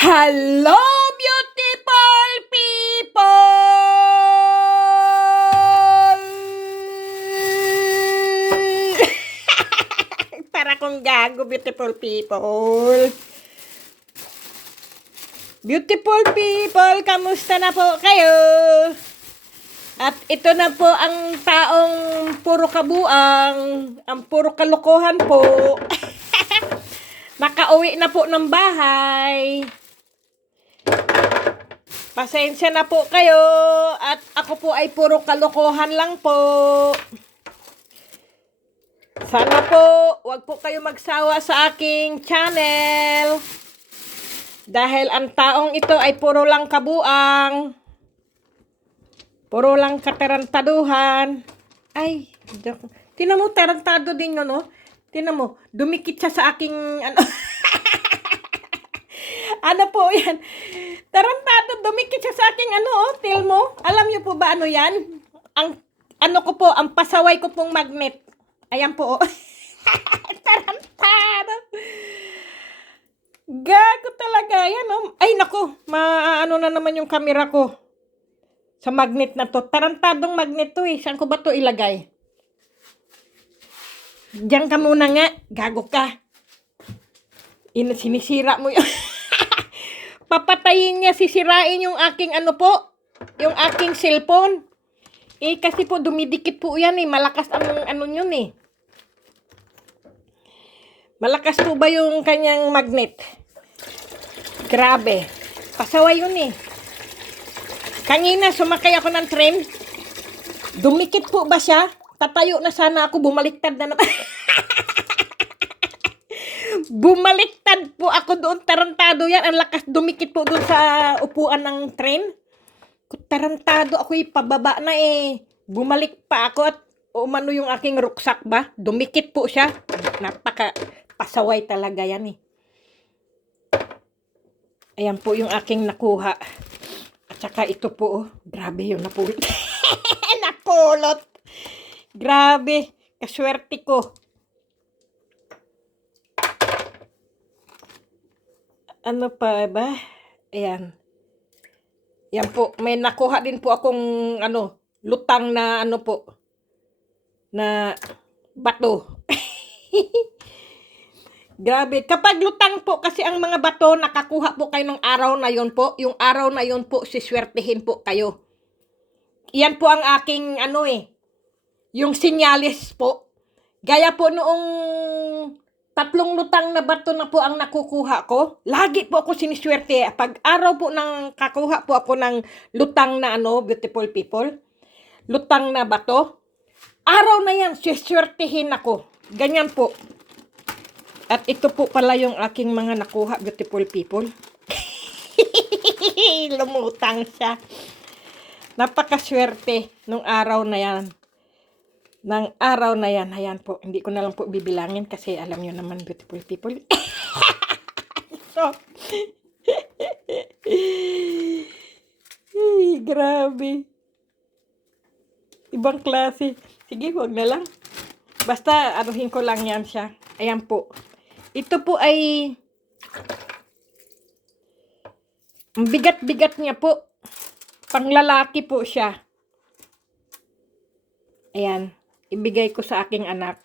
Hello, beautiful people! Para kong gago, beautiful people. Beautiful people, kamusta na po kayo? At ito na po ang taong puro kabuang, ang puro kalokohan po. Nakauwi na po ng bahay. Pasensya na po kayo at ako po ay puro kalokohan lang po. Sana po wag po kayo magsawa sa aking channel. Dahil ang taong ito ay puro lang kabuang. Puro lang katarantaduhan. Ay, tinan mo, tarantado din yun, no? Tinan mo, dumikit siya sa aking, ano, ano po yan? Tarantado, dumikit siya sa aking, ano, tail mo. Alam niyo po ba ano yan? Ang, ano ko po, ang pasaway ko pong magnet. Ayan po, oh. Tarantado. Gago talaga, yan, oh. Ay, nako, ano na naman yung camera ko. Sa magnet na to. Tarantadong magnet to, eh. Saan ko ba to ilagay? Diyan ka muna nga. Gago ka. Sinisira mo yun. Papatayin niya, sisirain yung aking ano po. Yung aking cellphone. Eh, kasi po dumidikit po yan eh. Malakas ang ano yun eh. Malakas po ba yung kanyang magnet? Grabe. Pasaway yun eh. Kanina, sumakay ako ng tren. Dumikit po ba siya? Tatayo na sana ako, bumaliktad na naman. Bumaliktad po ako doon, tarantado yan. Ang lakas dumikit po doon sa upuan ng tren. Tarantado ako, pababa na eh. Bumalik pa ako at umano yung aking ruksak ba? Dumikit po siya. Napaka pasaway talaga yan eh. Ayan po yung aking nakuha. Tsaka ito po, oh, grabe yun, napulot. Napulot. Grabe, kaswerte ko. Ano pa ba? Ayan. Yan po, may nakuha din po akong, ano, lutang na, ano po, na bato. Grabe. Kapag lutang po kasi ang mga bato, nakakuha po kayo ng araw na yon po. Yung araw na yon po, siswertehin po kayo. Yan po ang aking ano eh. Yung sinyalis po. Gaya po noong 3 lutang na bato na po ang nakukuha ko. Lagi po ako siniswerte. Pag araw po nang kakuha po ako ng lutang na ano, beautiful people. Lutang na bato. Araw na yan, siswertehin ako. Ganyan po. At ito po pala yung aking mga nakuha, beautiful people. Lumutang siya. Napakaswerte nung araw na yan. Nang araw na yan. Ayan po. Hindi ko na lang po bibilangin kasi alam nyo naman, beautiful people. So, grabe. Ibang klase. Sige, huwag na lang. Basta, anuhin ko lang yan siya. Ayan po. Ito po ay ang bigat-bigat niya po. Panglalaki po siya. Ayan. Ibigay ko sa aking anak.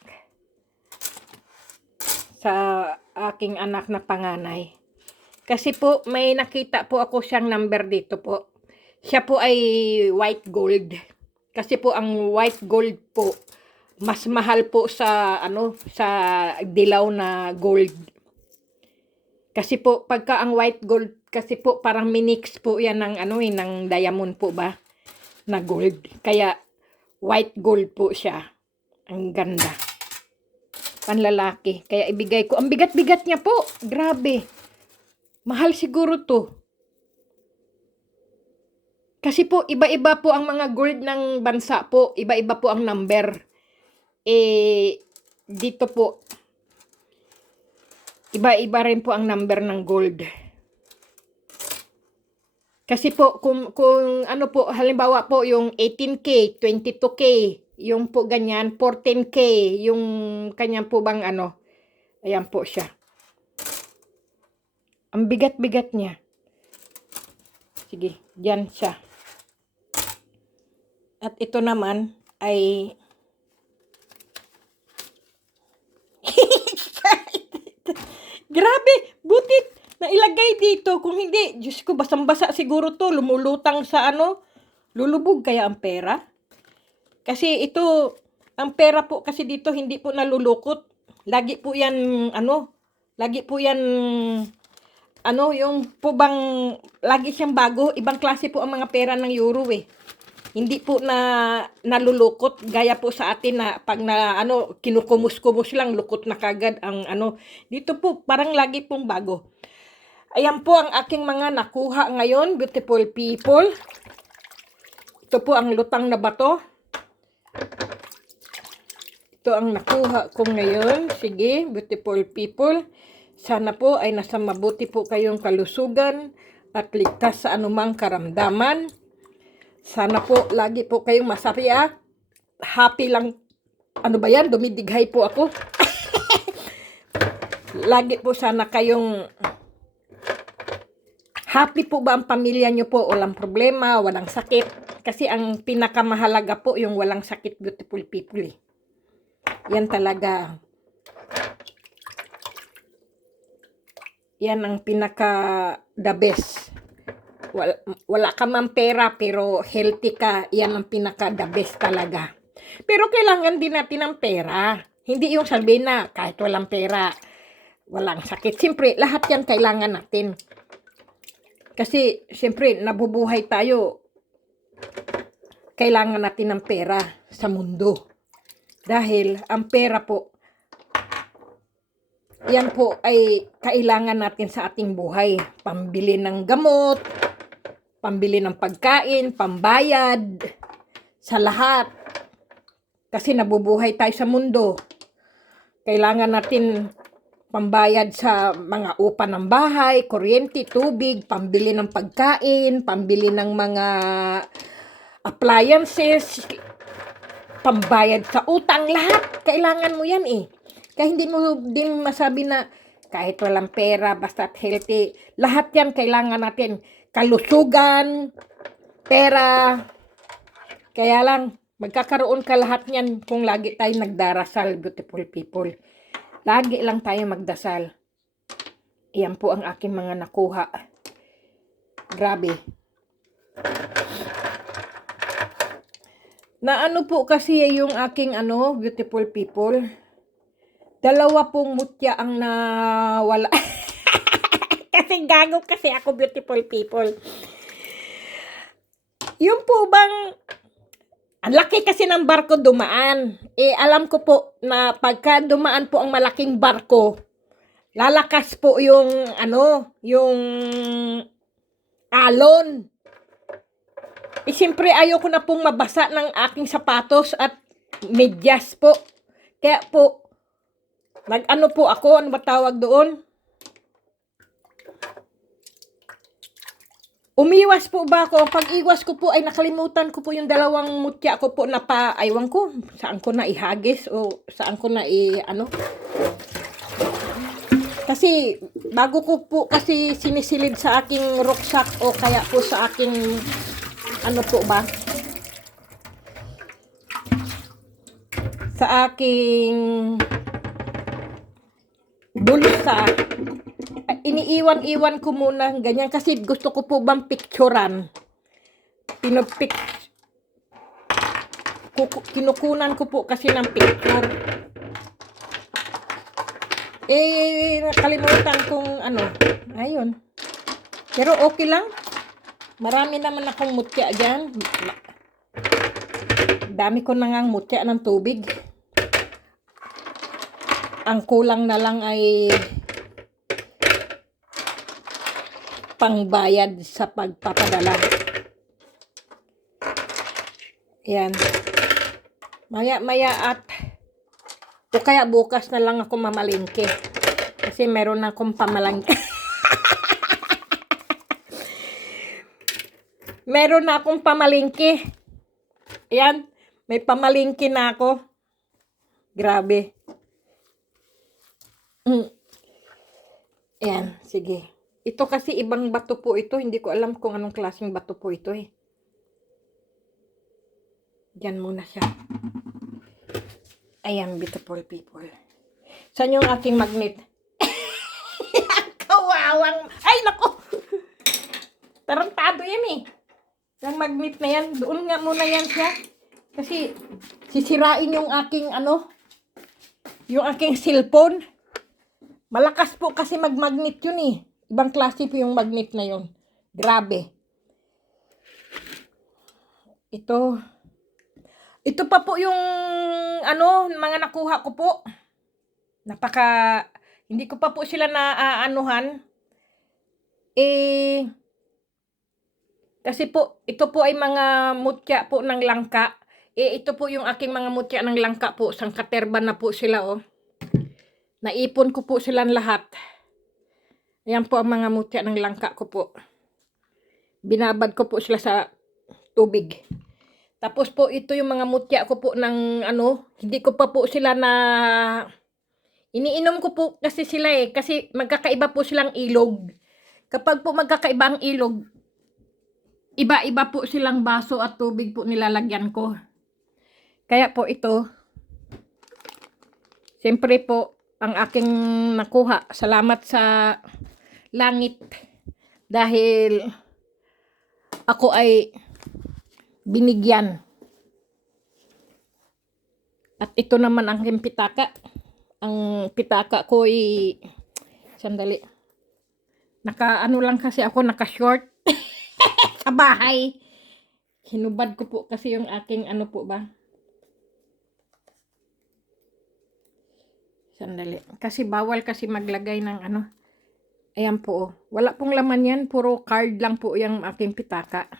Sa aking anak na panganay. Kasi po may nakita po ako siyang number dito po. Siya po ay white gold. Kasi po ang white gold po mas mahal po sa ano sa dilaw na gold. Kasi po pagka ang white gold kasi po parang minix po yan ng ano ng diamond po ba na gold. Kaya white gold po siya. Ang ganda. Panlalaki. Kaya ibigay ko. Ang bigat-bigat niya po. Grabe. Mahal siguro to. Kasi po iba-iba po ang mga gold ng bansa po. Iba-iba po ang number. Dito po, iba-iba rin po ang number ng gold. Kasi po, kung ano po, halimbawa po, yung 18K, 22K, yung po ganyan, 14K, yung kanyang po bang ano, ayan po siya. Ang bigat-bigat niya. Sige, dyan siya. At ito naman ay grabe, butit na ilagay dito. Kung hindi, Diyos ko, basang-basa siguro to. Lumulutang sa lulubog kaya ang pera. Kasi ito, ang pera po kasi dito hindi po nalulukot. Lagi po yan, lagi po yan, yung po bang, lagi siyang bago. Ibang klase po ang mga pera ng euro eh. Hindi po na nalulukot gaya po sa atin na pag na kinukumus-kumus lang lukot na kagad ang dito po parang lagi pong bago. Ayan po ang aking mga nakuha ngayon, beautiful people. Ito po ang lutang na bato. Ito ang nakuha ko ngayon. Sige, beautiful people. Sana po ay nasa mabuti po kayong kalusugan at ligtas sa anumang karamdaman. Sana po lagi po kayong masaya. Happy lang. Ano ba yan? Dumidighay po ako. Lagi po sana kayong happy po ba ang pamilya nyo po? Walang problema, walang sakit. Kasi ang pinakamahalaga po yung walang sakit, beautiful people. Yan talaga. Yan ang pinaka the best. Wala ka man pera pero healthy ka, yan ang pinaka the best talaga. Pero kailangan din natin ng pera. Hindi yung sabihin na kahit walang pera, walang sakit. Siyempre, lahat yan kailangan natin. Kasi, siyempre, nabubuhay tayo. Kailangan natin ng pera sa mundo. Dahil, ang pera po, yan po ay kailangan natin sa ating buhay. Pambili ng gamot, pambili ng pagkain, pambayad, sa lahat. Kasi nabubuhay tayo sa mundo. Kailangan natin pambayad sa mga upa ng bahay, kuryente, tubig, pambili ng pagkain, pambili ng mga appliances, pambayad sa utang, lahat. Kailangan mo yan eh. Kaya hindi mo din masabi na kahit walang pera, basta healthy. Lahat yan kailangan natin. Kalusugan, pera. Kaya lang, magkakaroon ka lahat niyan kung lagi tayo nagdarasal, beautiful people. Lagi lang tayo magdasal. Iyan po ang aking mga nakuha. Grabe. Na ano po kasi yung aking beautiful people. Dalawa pong mutya ang nawala. Kasi gago kasi ako, beautiful people. Yung po bang, ang laki kasi ng barko dumaan. Alam ko po na pagka dumaan po ang malaking barko, lalakas po yung, yung alon. Siyempre ayoko na pong mabasa ng aking sapatos at medyas po. Kaya po, nag-ano po ako, ano ba tawag doon? Umiwas po ba ako? Pag-iwas ko po ay nakalimutan ko po yung dalawang mutya ko po na aywan ko. Saan ko na ihagis o saan ko na Kasi bago ko po kasi sinisilid sa aking rucksack o kaya po sa aking po ba? Sa aking bulsa. Iniiwan-iwan ko muna ganyan kasi gusto ko po bang picturean. Kinukunan ko po kasi ng picture. Nakalimutan kong ayun. Pero okay lang. Marami naman akong mutya dyan. Dami ko na ngang mutya ng tubig. Ang kulang na lang ay pangbayad sa pagpapadala. Yan. Maya at o kaya bukas na lang ako mamalingke. Kasi meron na akong pamalangke. Meron na akong pamalingke. Yan. May pamalingke na ako. Grabe. Yan. Sige. Ito kasi ibang bato po ito. Hindi ko alam kung anong klaseng bato po ito eh. Diyan muna siya. Ayan, beautiful people. Saan yung aking magnet? Kawawang... Ay, naku! Tarantado yan eh. Yung magnet na yan. Doon nga muna yan siya. Kasi sisirain yung aking yung aking cellphone. Malakas po kasi magmagnet yun eh. Ibang klase po yung magnet na yun. Grabe. Ito pa po yung mga nakuha ko po. Hindi ko pa po sila naaanuhan. Kasi po, ito po ay mga mutya po ng langka. Ito po yung aking mga mutya ng langka po. Sangkaterba na po sila oh. Naipon ko po silang lahat. Ayan po ang mga mutya ng langka ko po. Binabad ko po sila sa tubig. Tapos po ito yung mga mutya ko po ng hindi ko pa po sila na iniinom ko po kasi sila eh. Kasi magkakaiba po silang ilog. Kapag po magkakaiba ang ilog, iba-iba po silang baso at tubig po nilalagyan ko. Kaya po ito, siyempre po, ang aking nakuha. Salamat sa langit. Dahil ako ay binigyan. At ito naman ang aking pitaka. Ang pitaka ko ay, sandali. Lang kasi ako, naka-short. Sa bahay. Hinubad ko po kasi yung aking po ba. Sandali. Kasi bawal kasi maglagay ng Ayan po. Wala pong laman yan. Puro card lang po yung aking pitaka.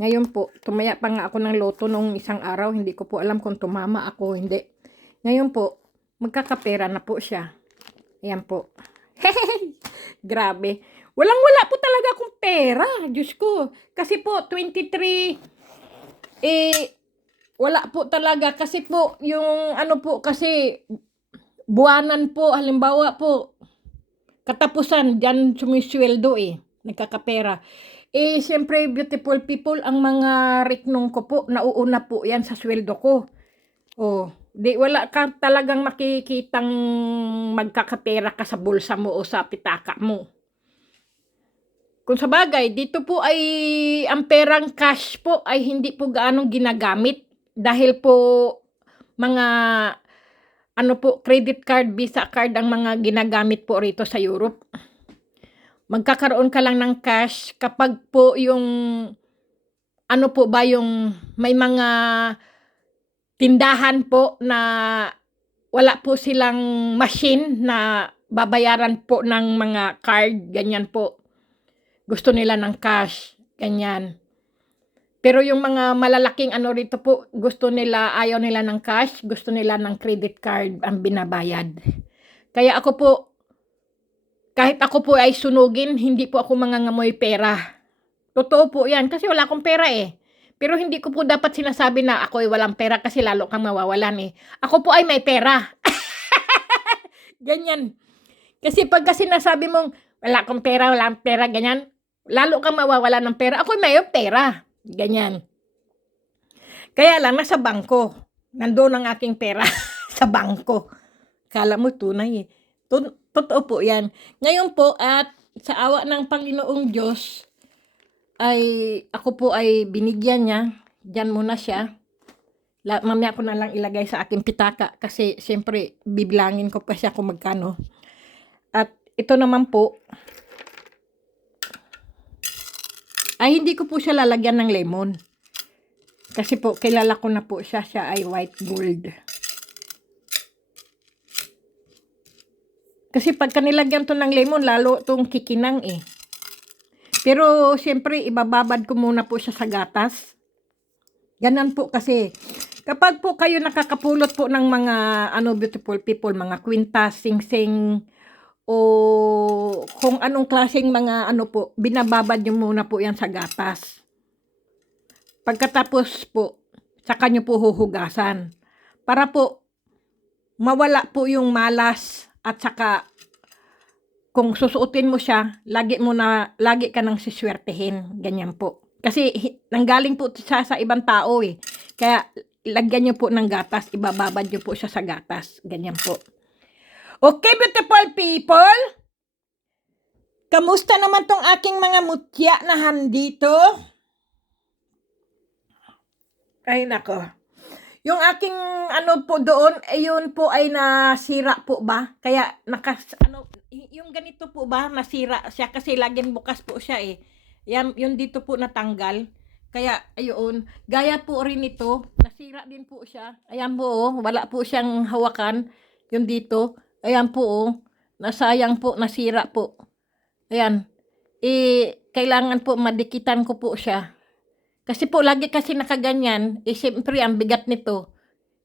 Ngayon po, tumaya pa nga ako ng loto nung isang araw. Hindi ko po alam kung tumama ako. Hindi. Ngayon po, magkakapera na po siya. Ayan po. Grabe. Walang-wala po talaga akong pera. Diyos ko. Kasi po, 23, wala po talaga. Kasi po, yung po, kasi, buwanan po, halimbawa po, katapusan, dyan sumisweldo nagkakapera. Siyempre, beautiful people, ang mga riknong ko po, nauuna po yan sa sweldo ko. Wala ka talagang makikitang magkakapera ka sa bulsa mo o sa pitaka mo. Kung sa bagay, dito po ay ang perang cash po ay hindi po gaanong ginagamit dahil po mga credit card, Visa card ang mga ginagamit po rito sa Europe. Magkakaroon ka lang ng cash kapag po yung yung may mga tindahan po na wala po silang machine na babayaran po ng mga card, ganyan po. Gusto nila ng cash, ganyan. Pero yung mga malalaking rito po, ayaw nila ng cash, gusto nila ng credit card ang binabayad. Kaya ako po, kahit ako po ay sunugin, hindi po ako mangangamoy pera. Totoo po yan, kasi wala akong pera Pero hindi ko po dapat sinasabi na ako ay walang pera kasi lalo kang mawawalan Ako po ay may pera. Ganyan. Kasi pagka sinasabi mong wala akong pera, ganyan, lalo kang mawawalan ng pera. Ako ay may pera. Ganyan. Kaya lang, nasa bangko. Nandoon ang aking pera sa bangko. Kala mo tunay Totoo po yan. Ngayon po, at sa awa ng Panginoong Diyos, ay ako po ay binigyan niya. Diyan muna siya. Mamaya ko na lang ilagay sa aking pitaka kasi siyempre bibilangin ko pa siya kung magkano. At ito naman po, ay hindi ko po siya lalagyan ng lemon. Kasi po, kilala ko na po siya ay white gold. Kasi pagka nilagyan to ng lemon, lalo itong kikinang Pero, siyempre, ibababad ko muna po siya sa gatas. Ganan po kasi. Kapag po kayo nakakapulot po ng mga, beautiful people, mga kwintas, sing-sing, o kung anong klaseng mga po, binababad nyo muna po yan sa gatas. Pagkatapos po, saka nyo po huhugasan. Para po, mawala po yung malas at saka kung susuotin mo siya, lagi ka nang siswertehin, ganyan po. Kasi nanggaling po siya sa ibang tao eh. Kaya lagyan niyo po ng gatas, ibababad niyo po siya sa gatas, ganyan po. Okay, beautiful people. Kamusta naman tong aking mga mutya na handito? Ay nako. Yung aking ano po doon, yun po ay nasira po ba? Kaya yung ganito po ba, nasira siya kasi laging bukas po siya eh. Yan, yun dito po natanggal. Kaya ayun, gaya po rin ito, nasira din po siya. Ayan po oh, wala po siyang hawakan. Yung dito, ayan po oh, nasayang po, nasira po. Ayan, kailangan po madikitan ko po siya. Kasi po, lagi kasi nakaganyan, siyempre, ang bigat nito.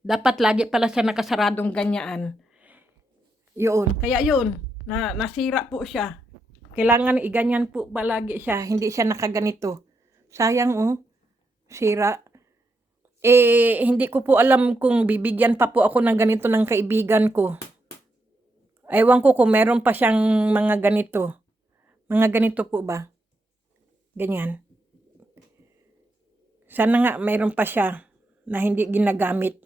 Dapat lagi pala siya nakasaradong ganyan. Yun. Kaya yun, nasira po siya. Kailangan iganyan po palagi siya, hindi siya nakaganito. Sayang oh, sira. Hindi ko po alam kung bibigyan pa po ako ng ganito ng kaibigan ko. Ewan ko kung meron pa siyang mga ganito. Mga ganito po ba? Ganyan. Sana nga mayroon pa siya na hindi ginagamit.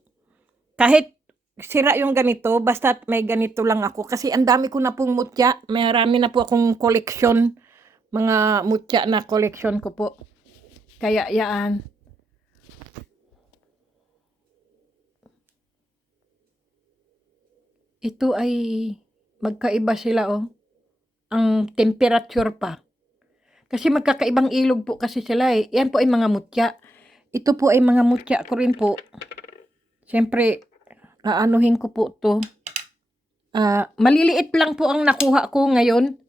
Kahit sira yung ganito, basta may ganito lang ako. Kasi ang dami ko na pong mutya. Marami na po akong koleksyon. Mga mutya na koleksyon ko po. Kaya yan. Ito ay magkaiba sila oh. Ang temperature pa. Kasi magkakaibang ilog po kasi sila eh. Yan po ay mga mutya. Ito po ay mga mutya ko rin po. Siyempre, aanuhin ko po to. Maliliit lang po ang nakuha ko ngayon.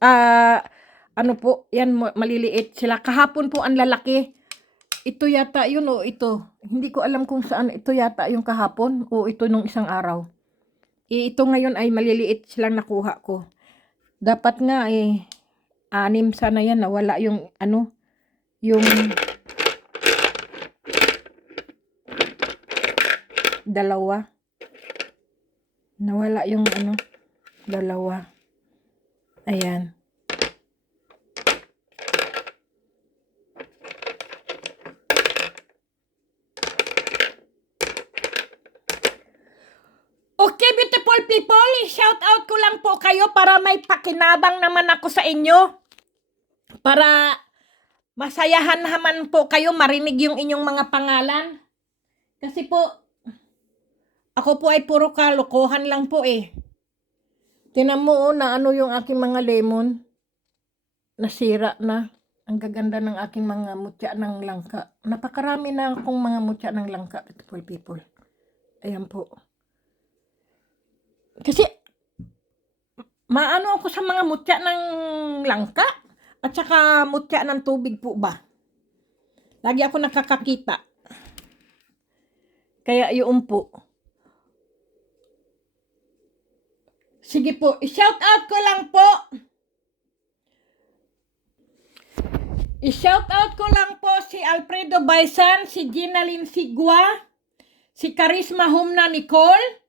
Ano po, yan maliliit sila. Kahapon po ang lalaki. Ito yata yun o ito. Hindi ko alam kung saan ito yata yung kahapon o ito nung isang araw. Ito ngayon ay maliliit silang nakuha ko. Dapat nga 6 sana yan, nawala yung ano, yung dalawa. Nawala yung ano, dalawa. Ayan. Okay, beautiful people, shout out ko lang po kayo para may pakinabang naman ako sa inyo. Para masayahan naman po kayo marinig yung inyong mga pangalan. Kasi po, ako po ay puro kalokohan lang po eh. Tinan mo oh, na ano yung aking mga lemon. Nasira na. Ang gaganda ng aking mga mutya ng langka. Napakarami na akong mga mutya ng langka, beautiful people. Ayan po. Kasi, maano ako sa mga mutya ng langka at saka mutya ng tubig po ba. Lagi ako nakakakita. Kaya yun po. Sige po, i-shout out ko lang po. I-shout out ko lang po si Alfredo Baisan, si Ginaline Sigua, si Charisma Humna Nicole,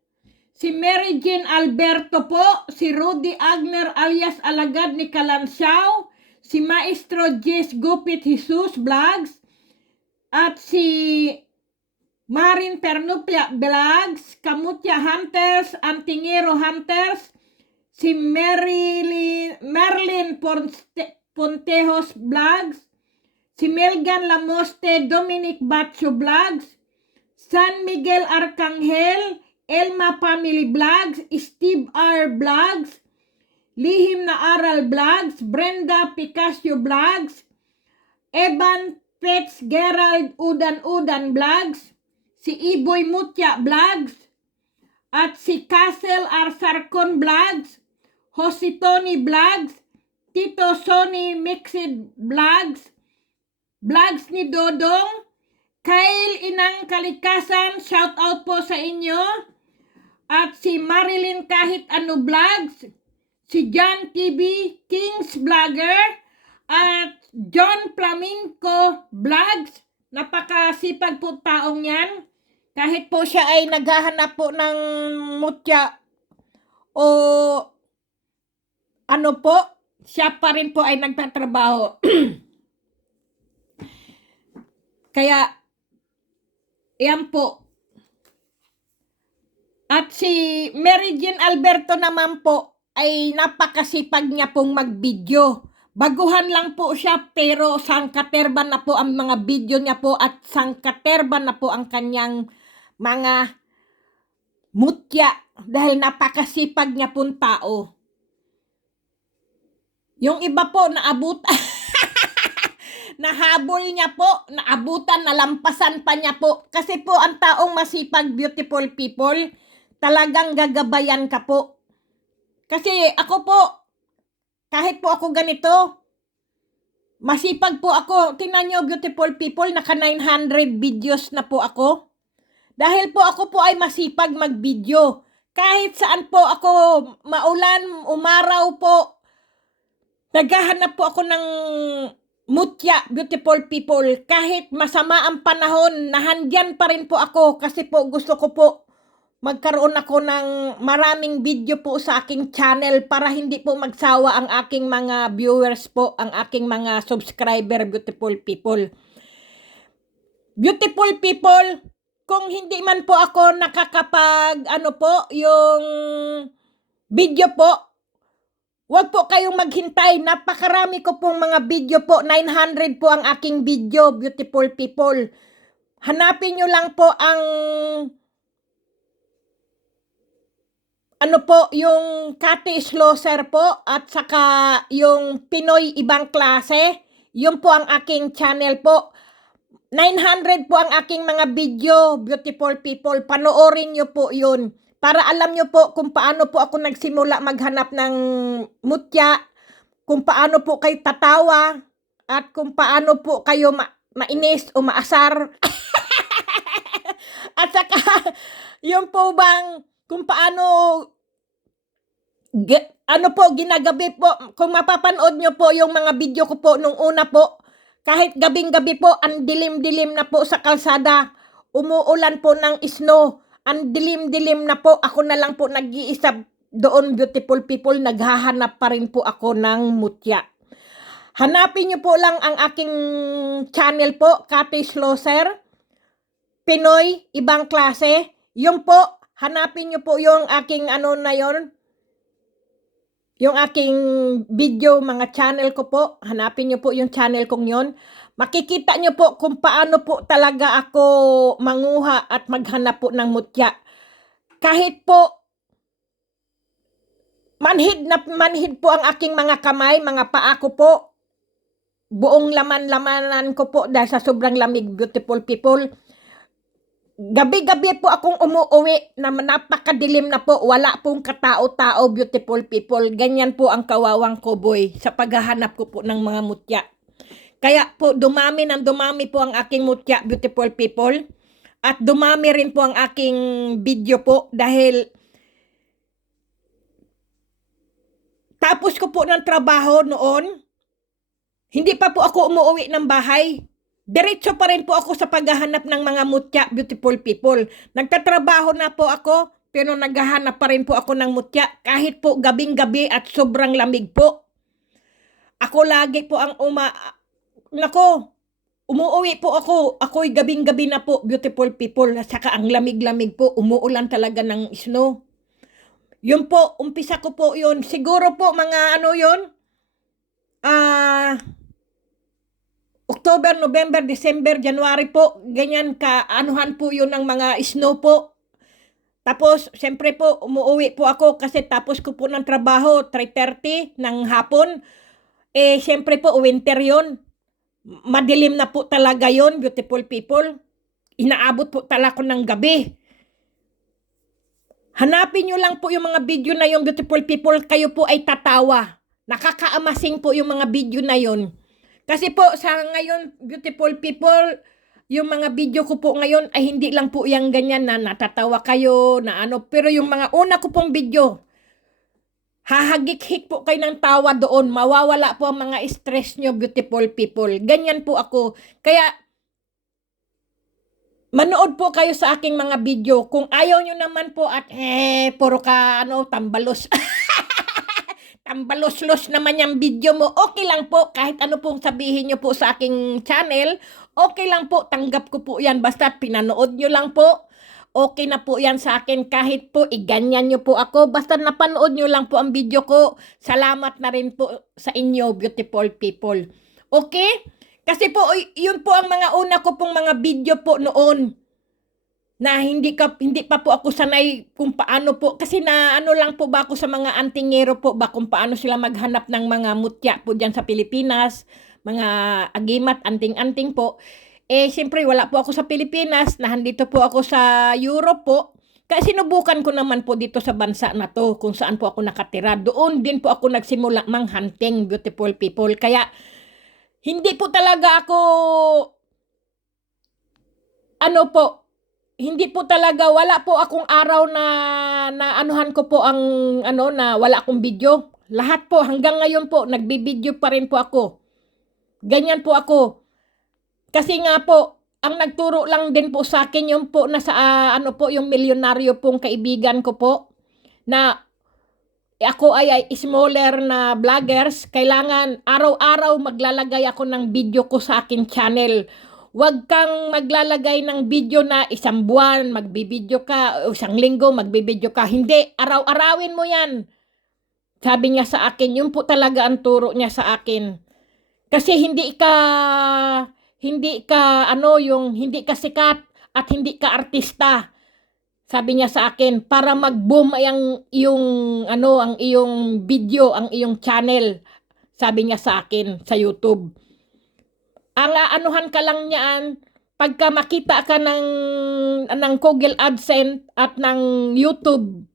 si Mary Jean Alberto po, si Rudy Agner alias Alagad ni Kalansiao, si Maestro Jess Gupit Jesus Vlogs, at si Marin Pernupia Vlogs, Kamutya Hunters, Antingero Hunters, si Merlin Pontejos Vlogs, si Melgan Lamoste Dominic Bacho Vlogs, San Miguel Arcangel, Elma Family Vlogs, Steve R. Vlogs, Lihim na Aral Vlogs, Brenda Picasso Vlogs, Evan Pets Gerald Udan Vlogs, si Iboy Mutya Vlogs, at si Castle R. Sarcon Vlogs, Jose Tony Vlogs, Tito Sony Mixed Vlogs, Vlogs ni Dodong, Kyle Inang Kalikasan, shout out po sa inyo, at si Marilyn Kahit Ano Vlogs, si John TV Kings Vlogger, at John Flamenco Vlogs. Napakasipag po taong yan. Kahit po siya ay naghahanap po ng mutya o ano po, siya pa rin po ay nagtatrabaho. Kaya, yan po. At si Mary Jean Alberto naman po ay napakasipag niya pong mag-video. Baguhan lang po siya pero sangkaterba na po ang mga video niya po at sangkaterba na po ang kanyang mga mutya dahil napakasipag niya pong tao. Yung iba po naabutan, nahabol niya po, naabutan, nalampasan pa niya po. Kasi po ang taong masipag, beautiful people, talagang gagabayan ka po. Kasi ako po, kahit po ako ganito, masipag po ako. Tingnan nyo, beautiful people, naka 900 videos na po ako. Dahil po ako po ay masipag mag-video. Kahit saan po ako, maulan, umaraw po, naghahanap po ako ng mutya, beautiful people. Kahit masama ang panahon, nahandyan pa rin po ako kasi po gusto ko po magkaroon ako ng maraming video po sa aking channel para hindi po magsawa ang aking mga viewers po, ang aking mga subscriber, beautiful people. Beautiful people, kung hindi man po ako nakakapag, yung video po, huwag po kayong maghintay. Napakarami ko pong mga video po. 900 po ang aking video, beautiful people. Hanapin nyo lang po ang yung Cathy Schlosser po at saka yung Pinoy Ibang Klase. Yun po ang aking channel po. 900 po ang aking mga video, beautiful people. Panoorin nyo po yun. Para alam nyo po kung paano po ako nagsimula maghanap ng mutya, kung paano po kayo tatawa, at kung paano po kayo mainis o maasar. At saka, yun po bang, kung paano, ginagabi po, kung mapapanood nyo po yung mga video ko po nung una po, kahit gabing-gabi po, ang dilim-dilim na po sa kalsada, umuulan po ng snow, ang dilim-dilim na po, ako na lang po nag-iisa doon, beautiful people, naghahanap pa rin po ako ng mutya. Hanapin nyo po lang ang aking channel po, Cathy Schlosser, Pinoy Ibang Klase. Yung po, hanapin nyo po yung aking yung aking video, mga channel ko po. Hanapin nyo po yung channel kong yon. Makikita nyo po kung paano po talaga ako manguha at maghanap po ng mutya. Kahit po, manhid po ang aking mga kamay, mga paa ko po. Buong laman-lamanan ko po dahil sa sobrang lamig, beautiful people. Gabi-gabi po akong umuwi na napakadilim na po. Wala pong katao-tao, beautiful people. Ganyan po ang kawawang koboy sa paghahanap ko po ng mga mutya. Kaya po dumami po ang aking mutya, beautiful people. At dumami rin po ang aking video po dahil tapos ko po ng trabaho noon, hindi pa po ako umuwi ng bahay. Diretso pa rin po ako sa paghahanap ng mga mutya, beautiful people. Nagtatrabaho na po ako, pero naghahanap pa rin po ako ng mutya kahit po gabing-gabi at sobrang lamig po. Ako lagi po ang umuwi po ako. Ako'y gabing-gabi na po, beautiful people. Saka ang lamig-lamig po, umuulan talaga ng snow. Yun po, umpisa ko po yun. Siguro po mga October, November, December, January po, ganyan ka-anuhan po yun ng mga snow po. Tapos, siyempre po, umuwi po ako kasi tapos ko po ng trabaho, 3:30 ng hapon. Siyempre po, winter yun. Madilim na po talaga yun, beautiful people. Inaabot po talaga ko ng gabi. Hanapin nyo lang po yung mga video na yung beautiful people, kayo po ay tatawa. Nakakaamasing po yung mga video na yun. Kasi po sa ngayon, beautiful people, yung mga video ko po ngayon ay hindi lang po yung ganyan na natatawa kayo, pero yung mga una ko pong video, hahagik-hik po kayo ng tawa doon, mawawala po ang mga stress nyo, beautiful people. Ganyan po ako. Kaya, manood po kayo sa aking mga video. Kung ayaw nyo naman po at puro ka tambalos. tambalos-los naman yung video mo, okay lang po, kahit ano pong sabihin nyo po sa aking channel, okay lang po, tanggap ko po yan, basta pinanood nyo lang po, okay na po yan sa akin, kahit po iganyan nyo po ako, basta napanood nyo lang po ang video ko, salamat na rin po sa inyo, beautiful people. Okay? Kasi po, yun po ang mga una ko pong mga video po noon, na hindi pa po ako sanay kung paano po, kasi na ano lang po ba ako sa mga antingero po ba kung paano sila maghanap ng mga mutya po dyan sa Pilipinas, mga agimat, anting-anting po. Siyempre wala po ako sa Pilipinas, nahandito po ako sa Europe po, kaya sinubukan ko naman po dito sa bansa na to, kung saan po ako nakatira. Doon din po ako nagsimula hunting, beautiful people. Kaya hindi po talaga ako, hindi po talaga, wala po akong araw na anuhan ko po ang na wala akong video. Lahat po hanggang ngayon po nagbibideo pa rin po ako. Ganyan po ako. Kasi nga po ang nagturo lang din po sa akin yung po nasa yung milyonaryo pong kaibigan ko po, na ako ay smaller na vloggers, kailangan araw-araw maglalagay ako ng video ko sa akin channel. Huwag kang maglalagay ng video na isang buwan magbibideo ka, o isang linggo magbibideo ka. Hindi, araw-arawin mo yan. Sabi niya sa akin, yun po talaga ang turo niya sa akin. Kasi hindi ka hindi ka sikat at hindi ka artista. Sabi niya sa akin, para mag-boom ang iyong video, ang iyong channel. Sabi niya sa akin sa YouTube. Ang anuhan ka lang niyaan, pagka makita ka ng Google AdSense at ng YouTube,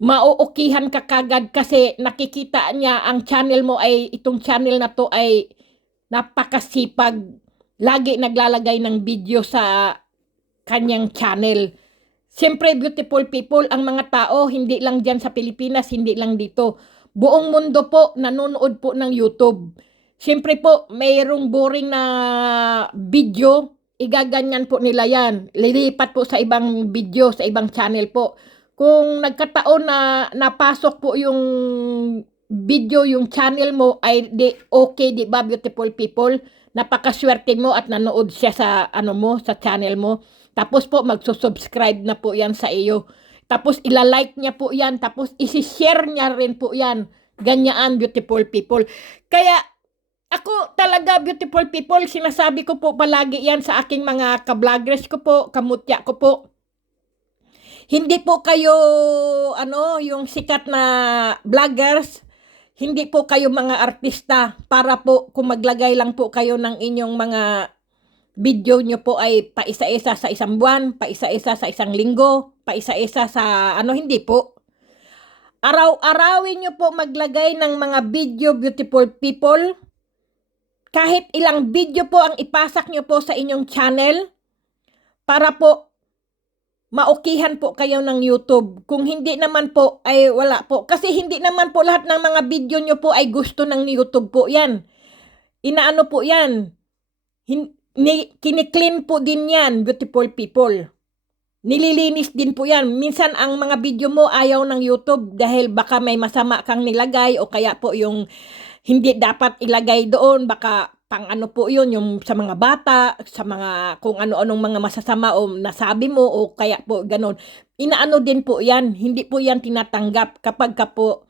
mauukihan ka kagad kasi nakikita niya ang channel mo itong channel na to ay napakasipag. Lagi naglalagay ng video sa kanyang channel. Siyempre, beautiful people, ang mga tao, hindi lang dyan sa Pilipinas, hindi lang dito. Buong mundo po, nanonood po ng YouTube. Siyempre po, mayroong boring na video, igaganyan po nila yan. Lilipat po sa ibang video, sa ibang channel po. Kung nagkataon na napasok po yung video, yung channel mo, ay okay, di ba, beautiful people? Napakaswerte mo at nanood siya sa, sa channel mo. Tapos po, magsusubscribe na po yan sa iyo. Tapos, ilalike niya po yan. Tapos, isi-share niya rin po yan. Ganyan, beautiful people. Kaya, ako talaga, beautiful people, sinasabi ko po palagi yan sa aking mga ka-vloggers ko po, kamutya ko po. Hindi po kayo, yung sikat na vloggers, hindi po kayo mga artista para po kung maglagay lang po kayo ng inyong mga video nyo po ay paisa-isa sa isang buwan, paisa-isa sa isang linggo, paisa-isa sa hindi po. Araw-arawin nyo po maglagay ng mga video, beautiful people. Kahit ilang video po ang ipasak nyo po sa inyong channel para po maukihan po kayo ng YouTube. Kung hindi naman po ay wala po. Kasi hindi naman po lahat ng mga video nyo po ay gusto ng YouTube po yan. Inaano po yan. Kini-clean po din yan, beautiful people. Nililinis din po yan. Minsan ang mga video mo ayaw ng YouTube dahil baka may masama kang nilagay o kaya po yung hindi dapat ilagay doon, baka pang po yun, yung sa mga bata, sa mga kung ano-anong mga masasama o nasabi mo o kaya po ganon. Inaano din po yan, hindi po yan tinatanggap kapag ka po,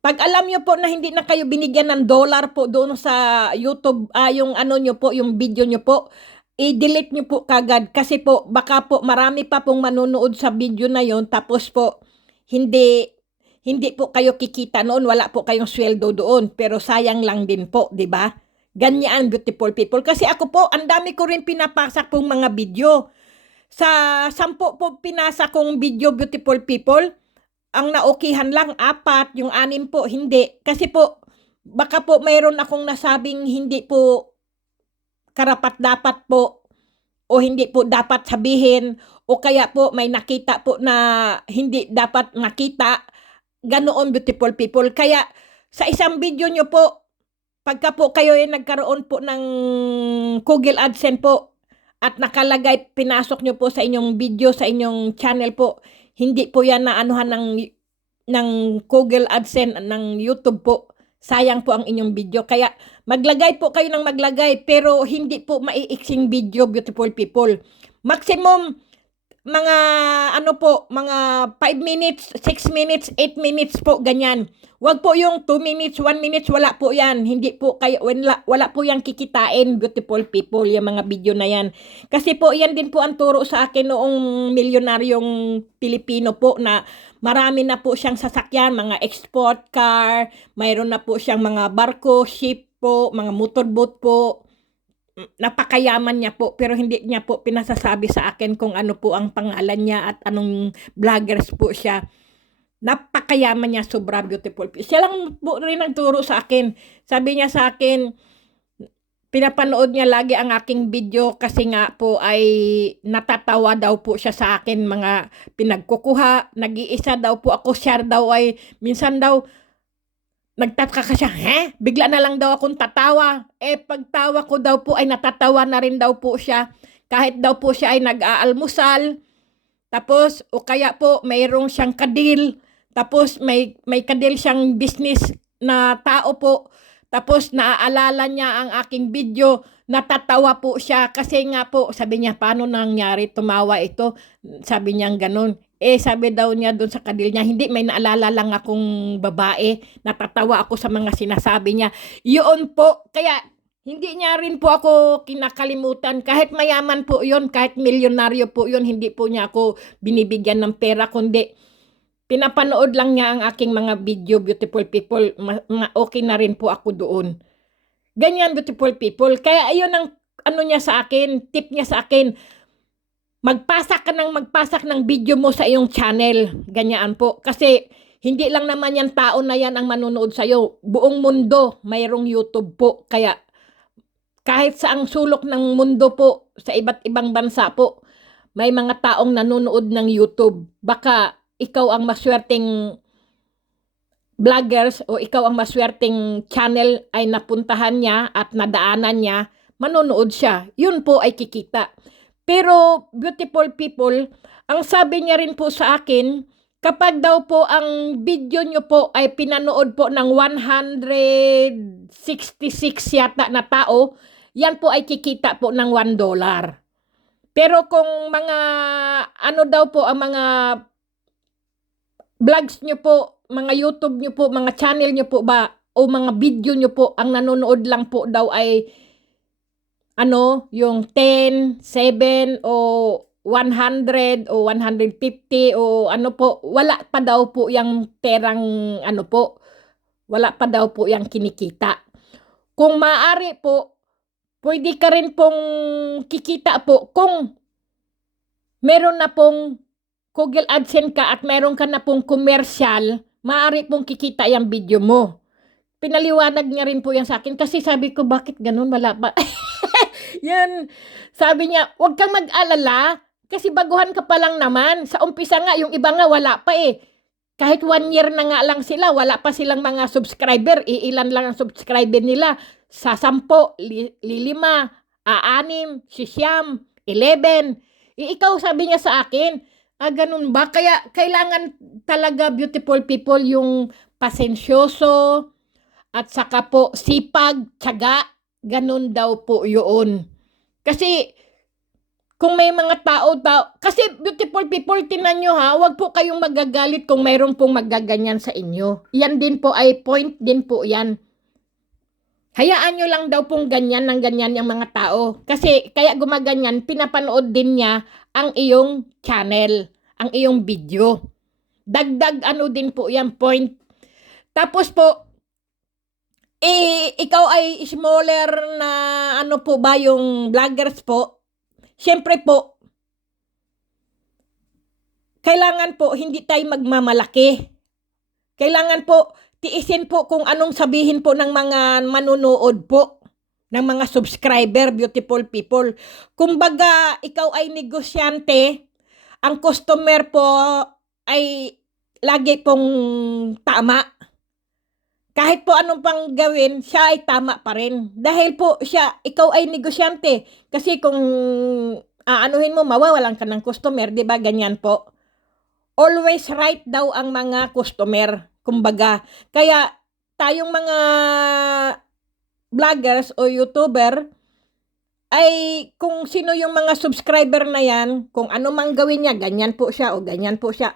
pag alam nyo po na hindi na kayo binigyan ng dollar po doon sa YouTube, yung nyo po, yung video nyo po, i-delete nyo po kagad kasi po, baka po marami pa pong manonood sa video na yon tapos po, hindi po kayo kikita noon, wala po kayong sweldo doon, pero sayang lang din po, di ba? Ganyan, beautiful people. Kasi ako po, ang dami ko rin pinapasak pong mga video. Sa 10 po pinasa kong video, beautiful people, ang naokihan lang 4, yung 6 po, hindi. Kasi po, baka po mayroon akong nasabing hindi po karapat-dapat po, o hindi po dapat sabihin, o kaya po may nakita po na hindi dapat nakita. Ganoon, beautiful people. Kaya sa isang video nyo po, pagka po kayo ay nagkaroon po ng Google AdSense po at nakalagay, pinasok nyo po sa inyong video, sa inyong channel po, hindi po yan na anuhan ng ng Google AdSense ng YouTube po, sayang po ang inyong video. Kaya maglagay po kayo ng maglagay, pero hindi po maiiksing video, beautiful people. Maximum mga ano po, mga 5 minutes, 6 minutes, 8 minutes po, ganyan. Wag po yung 2 minutes, 1 minutes, wala po yan. Hindi po kayo, wala po yung kikitain, beautiful people, yung mga video na yan. Kasi po, yan din po ang turo sa akin noong milyonaryong Pilipino po na marami na po siyang sasakyan, mga export car, mayroon na po siyang mga barko, ship po, mga motorboat po. Napakayaman niya po, pero hindi niya po pinasasabi sa akin kung ano po ang pangalan niya at anong vloggers po siya. Napakayaman niya, sobra, beautiful. Siya lang po rin nagturo sa akin. Sabi niya sa akin, pinapanood niya lagi ang aking video kasi nga po ay natatawa daw po siya sa akin, mga pinagkukuha. Nag-iisa daw po ako, share daw ay minsan daw nagtataka ka siya, bigla na lang daw akong tatawa. Pagtawa ko daw po ay natatawa na rin daw po siya. Kahit daw po siya ay nag-aalmusal. Tapos, o kaya po, mayroong siyang kadil. Tapos, may kadil siyang business na tao po. Tapos, naaalala niya ang aking video. Natatawa po siya kasi nga po, sabi niya, paano nangyari tumawa ito? Sabi niya ganun. Sabi daw niya doon sa kadil niya, hindi, may naalala lang akong babae, natatawa ako sa mga sinasabi niya. Yun po, kaya hindi niya rin po ako kinakalimutan. Kahit mayaman po yun, kahit milyonaryo po yun, hindi po niya ako binibigyan ng pera, kundi pinapanood lang niya ang aking mga video, beautiful people. Okay na rin po ako doon. Ganyan, beautiful people. Kaya ayun ang ano niya sa akin, tip niya sa akin, magpasak ng video mo sa iyong channel. Ganyan po. Kasi hindi lang naman yan tao na yan ang manunood sa'yo. Buong mundo mayroong YouTube po. Kaya kahit sa ang sulok ng mundo po, sa iba't ibang bansa po, may mga taong nanonood ng YouTube. Baka ikaw ang maswerteng vloggers o ikaw ang maswerteng channel ay napuntahan niya at nadaanan niya, manonood siya. Yun po ay kikita. Pero, beautiful people, ang sabi niya rin po sa akin, kapag daw po ang video nyo po ay pinanood po ng 166 yata na tao, yan po ay kikita po ng $1. Pero kung mga, ano daw po, ang mga vlogs nyo po, mga YouTube nyo po, mga channel nyo po ba, o mga video nyo po, ang nanonood lang po daw ay yung 10, 7 o 100 o 150 o ano po, wala pa daw po yung perang wala pa daw po yung kinikita. Kung maaari po, pwede ka rin pong kikita po kung meron na pong Google AdSense ka at meron ka na pong commercial, maaari pong kikita yung video mo. Pinaliwanag niya rin po yan sa akin kasi sabi ko, bakit ganun, wala pa. Yan, sabi niya, huwag kang mag-alala kasi baguhan ka pa lang naman. Sa umpisa nga, yung iba nga wala pa Kahit 1 year na nga lang sila, wala pa silang mga subscriber. Iilan lang ang subscriber nila. Sa 10, 5, 6, 6, 11. Ikaw, sabi niya sa akin, ganun ba? Kaya kailangan talaga, beautiful people, yung pasensyoso at saka po sipag, tiyaga. Ganun daw po yun. Kasi, kung may mga tao, kasi beautiful people, tinan nyo huwag po kayong magagalit kung mayroon pong magaganyan sa inyo. Yan din po ay point din po yan. Hayaan nyo lang daw pong ganyan ng ganyan yung mga tao. Kasi, kaya gumaganyan, pinapanood din niya ang iyong channel, ang iyong video. Dagdag din po yan, point. Tapos po, ikaw ay smaller na po ba yung vloggers po? Siyempre po, kailangan po hindi tayo magmamalaki. Kailangan po tiisin po kung anong sabihin po ng mga manunood po, ng mga subscriber, beautiful people. Kumbaga, ikaw ay negosyante, ang customer po ay lagi pong tama. Kahit po anong pang gawin, siya ay tama pa rin. Dahil po ikaw ay negosyante. Kasi kung aanuhin mo, mawawalan ka ng customer, di ba? Ganyan po. always right daw ang mga customer. Kumbaga, kaya tayong mga vloggers o YouTuber, ay kung sino yung mga subscriber na yan, kung ano mang gawin niya, ganyan po siya o ganyan po siya.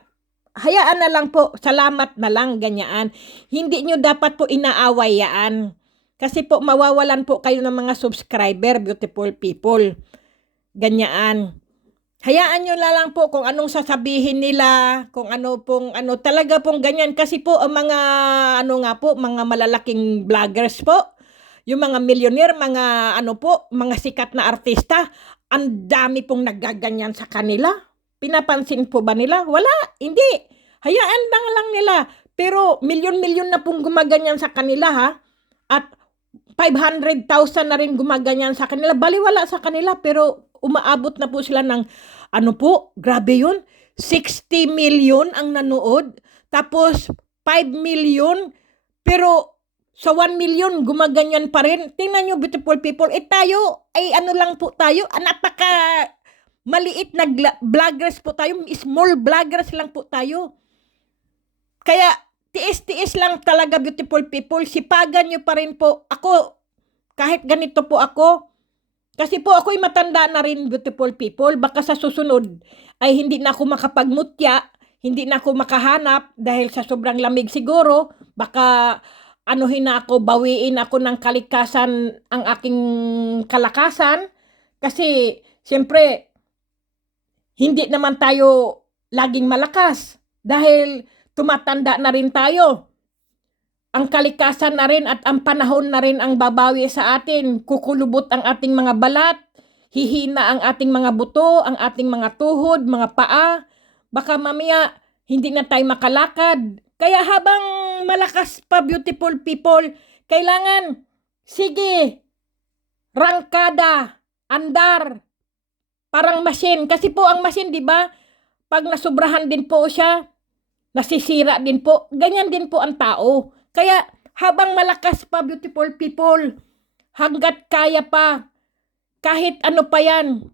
Hayaan na lang po, salamat na lang, ganyan. Hindi nyo dapat po inaaway yan. Kasi po mawawalan po kayo ng mga subscriber, beautiful people. Ganyan. Hayaan nyo na lang po kung anong sasabihin nila, kung ano pong, ano, talaga pong ganyan. Kasi po, ang mga, ano nga po, mga malalaking vloggers po, yung mga millionaire, mga, ano po, mga sikat na artista, ang dami pong nagaganyan sa kanila. Pinapansin po ba nila? Wala, hindi. Hayaan lang nila. Pero, milyon-milyon na pong gumaganyan sa kanila, ha? At 500,000 na rin gumaganyan sa kanila. Baliwala sa kanila, pero umaabot na po sila ng, ano po, grabe yun, 60 million ang nanood, tapos 5 million, pero sa 1 million, gumaganyan pa rin. Tingnan nyo, beautiful people, tayo, ay ano lang po tayo, napaka maliit na vloggers po tayo, small vloggers lang po tayo. Kaya, tiis-tiis lang talaga, beautiful people, sipagan nyo pa rin po. Ako, kahit ganito po ako, kasi po ako'y matanda na rin, beautiful people. Baka sa susunod ay hindi na ako makapagmutya, hindi na ako makahanap dahil sa sobrang lamig siguro. Baka anuhin na ako, bawiin ako ng kalikasan, ang aking kalakasan. Kasi siyempre, hindi naman tayo laging malakas dahil tumatanda na rin tayo. Ang kalikasan na rin at ang panahon na rin ang babawi sa atin. Kukulubot ang ating mga balat, hihina ang ating mga buto, ang ating mga tuhod, mga paa. Baka mamaya hindi na tayo makalakad. Kaya habang malakas pa, beautiful people, kailangan, sige, rangkada, andar, parang machine. Kasi po ang machine, di ba, pag nasubrahan din po siya, nasisira din po. Ganyan din po ang tao. Kaya habang malakas pa, beautiful people, hanggat kaya pa, kahit ano pa yan,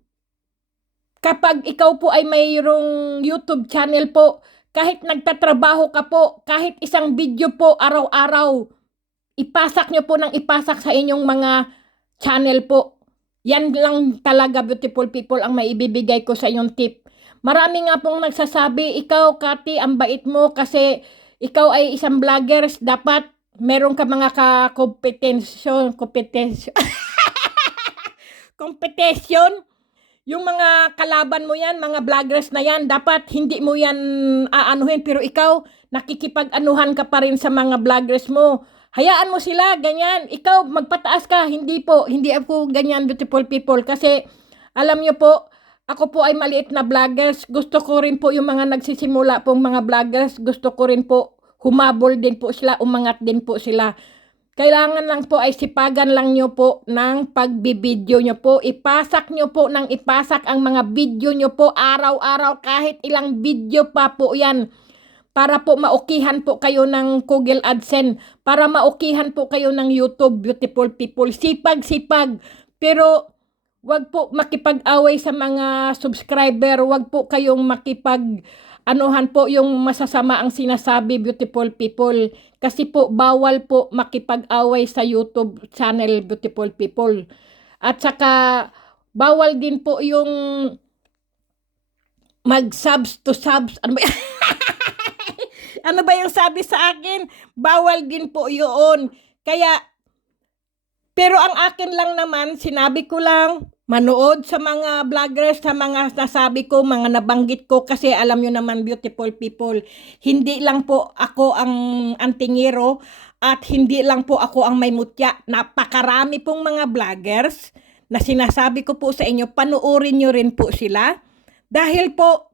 kapag ikaw po ay mayroong YouTube channel po, kahit nagtatrabaho ka po, kahit isang video po araw-araw, ipasak nyo po ng ipasak sa inyong mga channel po. Yan lang talaga, beautiful people, ang maibibigay ko sa inyong tip. Marami nga pong nagsasabi, ikaw, Kati, ang bait mo kasi ikaw ay isang vloggers, dapat meron ka mga kompetensyon, yung mga kalaban mo yan, mga vloggers na yan, dapat hindi mo yan aanuhin, pero ikaw, nakikipag-anuhan ka pa rin sa mga vloggers mo. Hayaan mo sila, ganyan. Ikaw, magpataas ka. Hindi po, hindi ako ganyan, beautiful people. Kasi, alam nyo po, ako po ay maliit na vloggers. Gusto ko rin po yung mga nagsisimula pong mga vloggers. Gusto ko rin po humabol din po sila, umangat din po sila. Kailangan lang po ay sipagan lang nyo po ng pagbibideo nyo po. Ipasak nyo po ng ipasak ang mga video nyo po araw-araw, kahit ilang video pa po yan. Para po maukihan po kayo ng Google AdSense. Para maukihan po kayo ng YouTube, beautiful people. Sipag-sipag. Pero wag po makipag-away sa mga subscriber. Wag po kayong anuhan po yung masasama ang sinasabi, beautiful people. Kasi po bawal po makipag-away sa YouTube channel, beautiful people. At saka bawal din po yung mag-subs to subs. Ano ba ano ba yung sabi sa akin? Bawal din po yun. Kaya, pero ang akin lang naman, sinabi ko lang, manood sa mga vloggers, sa mga nasabi ko, mga nabanggit ko, kasi alam nyo naman, beautiful people, hindi lang po ako ang antingero, at hindi lang po ako ang may mutya. Napakarami pong mga vloggers na sinasabi ko po sa inyo, panuorin nyo rin po sila. Dahil po,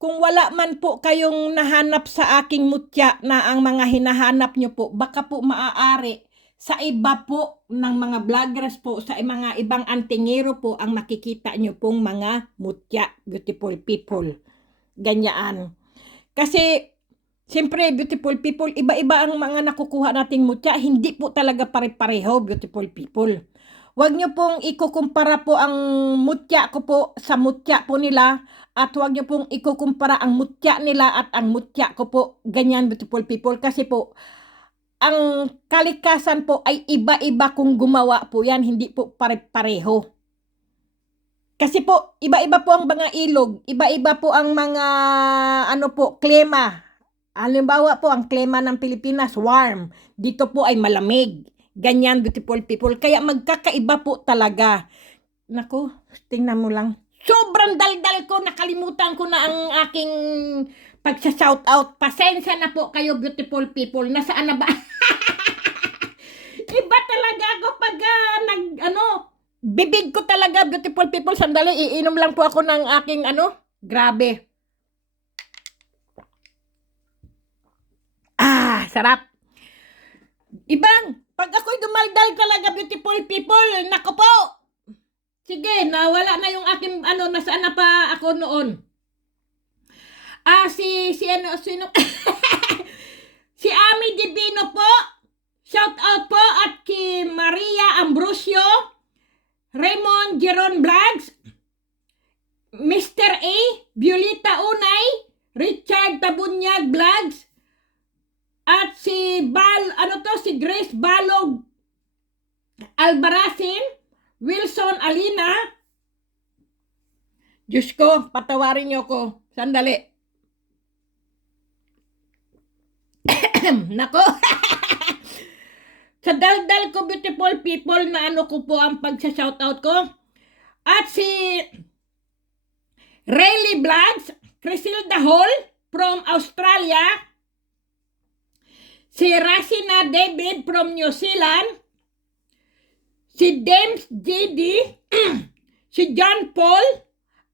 kung wala man po kayong nahanap sa aking mutya na ang mga hinahanap nyo po, baka po maaari sa iba po ng mga vloggers po, sa mga ibang antingero po ang makikita nyo pong mga mutya, beautiful people. Ganyan. Kasi, siyempre, beautiful people, iba-iba ang mga nakukuha nating mutya. Hindi po talaga pare-pareho, beautiful people. wag nyo pong ikukumpara po ang mutya ko po sa mutya po nila, at wag nyo pong ikukumpara ang mutya nila at ang mutya ko po. Ganyan, beautiful people, kasi po ang kalikasan po ay iba-iba kung gumawa po yan, hindi po pare-pareho. Kasi po, iba-iba po ang mga ilog, iba-iba po ang mga, ano po, klima. Halimbawa po, ang klima ng Pilipinas, warm. Dito po ay malamig. Ganyan, beautiful people. Kaya magkakaiba po talaga. Naku, tingnan mo lang. Sobrang daldal ko, nakalimutan ko na ang aking pagsa-shoutout. Pasensya na po kayo, beautiful people. Nasaan na ba? Iba talaga ako pag bibig ko talaga, beautiful people. Sandali, iinom lang po ako ng aking grabe. Sarap. Ibang, pag ako'y dumaldal talaga, beautiful people, nako po. Sige, nawala na yung aking, nasaan na pa ako noon. Sino? Si Ami Divino po. Shout out po at kay Maria Ambrosio, Raymond Geron Vlogs, Mr. A, Violeta Unay, Richard Tabunyag Vlogs, at si si Grace Balog Albarazin, Wilson Alina. Diyos ko, patawarin niyo ko. Sandali. Nako. Sa daldal ko, beautiful people, na ko po ang pagsa-shoutout ko. At si Rayleigh Vlogs, Crisilda Hall from Australia, si Rasina David from New Zealand, si James JD, si John Paul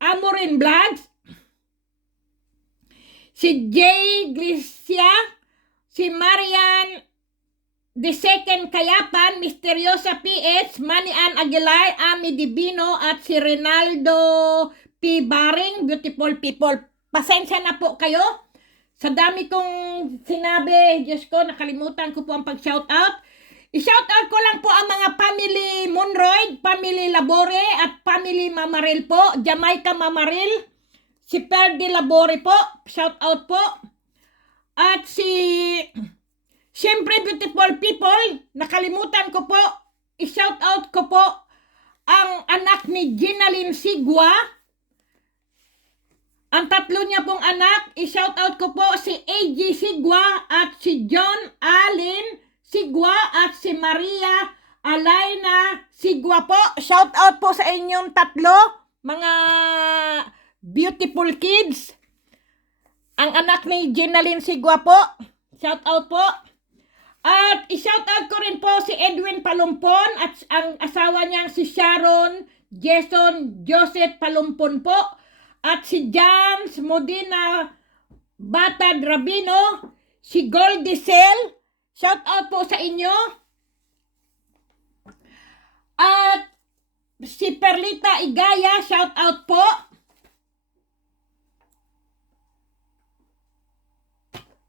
Amorin Vlogs, si Jay Glesia, si Marian The Second Kayapan, Misteriosa PH, Manian Aguilar, Ami Divino, at si Rinaldo P. Baring, beautiful people. Pasensya na po kayo. Sa dami kong sinabi, Diyos ko, nakalimutan ko po ang pag-shoutout. I-shoutout ko lang po ang mga family Monroy, family Labore, at family Mamaril po. Jamaica Mamaril, si Perdi Labore po, shoutout po. At siyempre, beautiful people, nakalimutan ko po, i-shoutout ko po ang anak ni Ginalyn Sigua. Ang tatlo niya pong anak, i-shoutout ko po si AG Sigua at si John Allen Sigua at si Maria Alaina Sigua po. Shoutout po sa inyong tatlo, mga beautiful kids. Ang anak ni Ginalyn Sigua po, shoutout po. At i-shoutout ko rin po si Edwin Palumpon at ang asawa niyang si Sharon Jason Joseph Palumpon po. At si James Modena Batad Rabino, si Goldie Cell, shoutout po sa inyo. At si Perlita Igaya, shoutout po.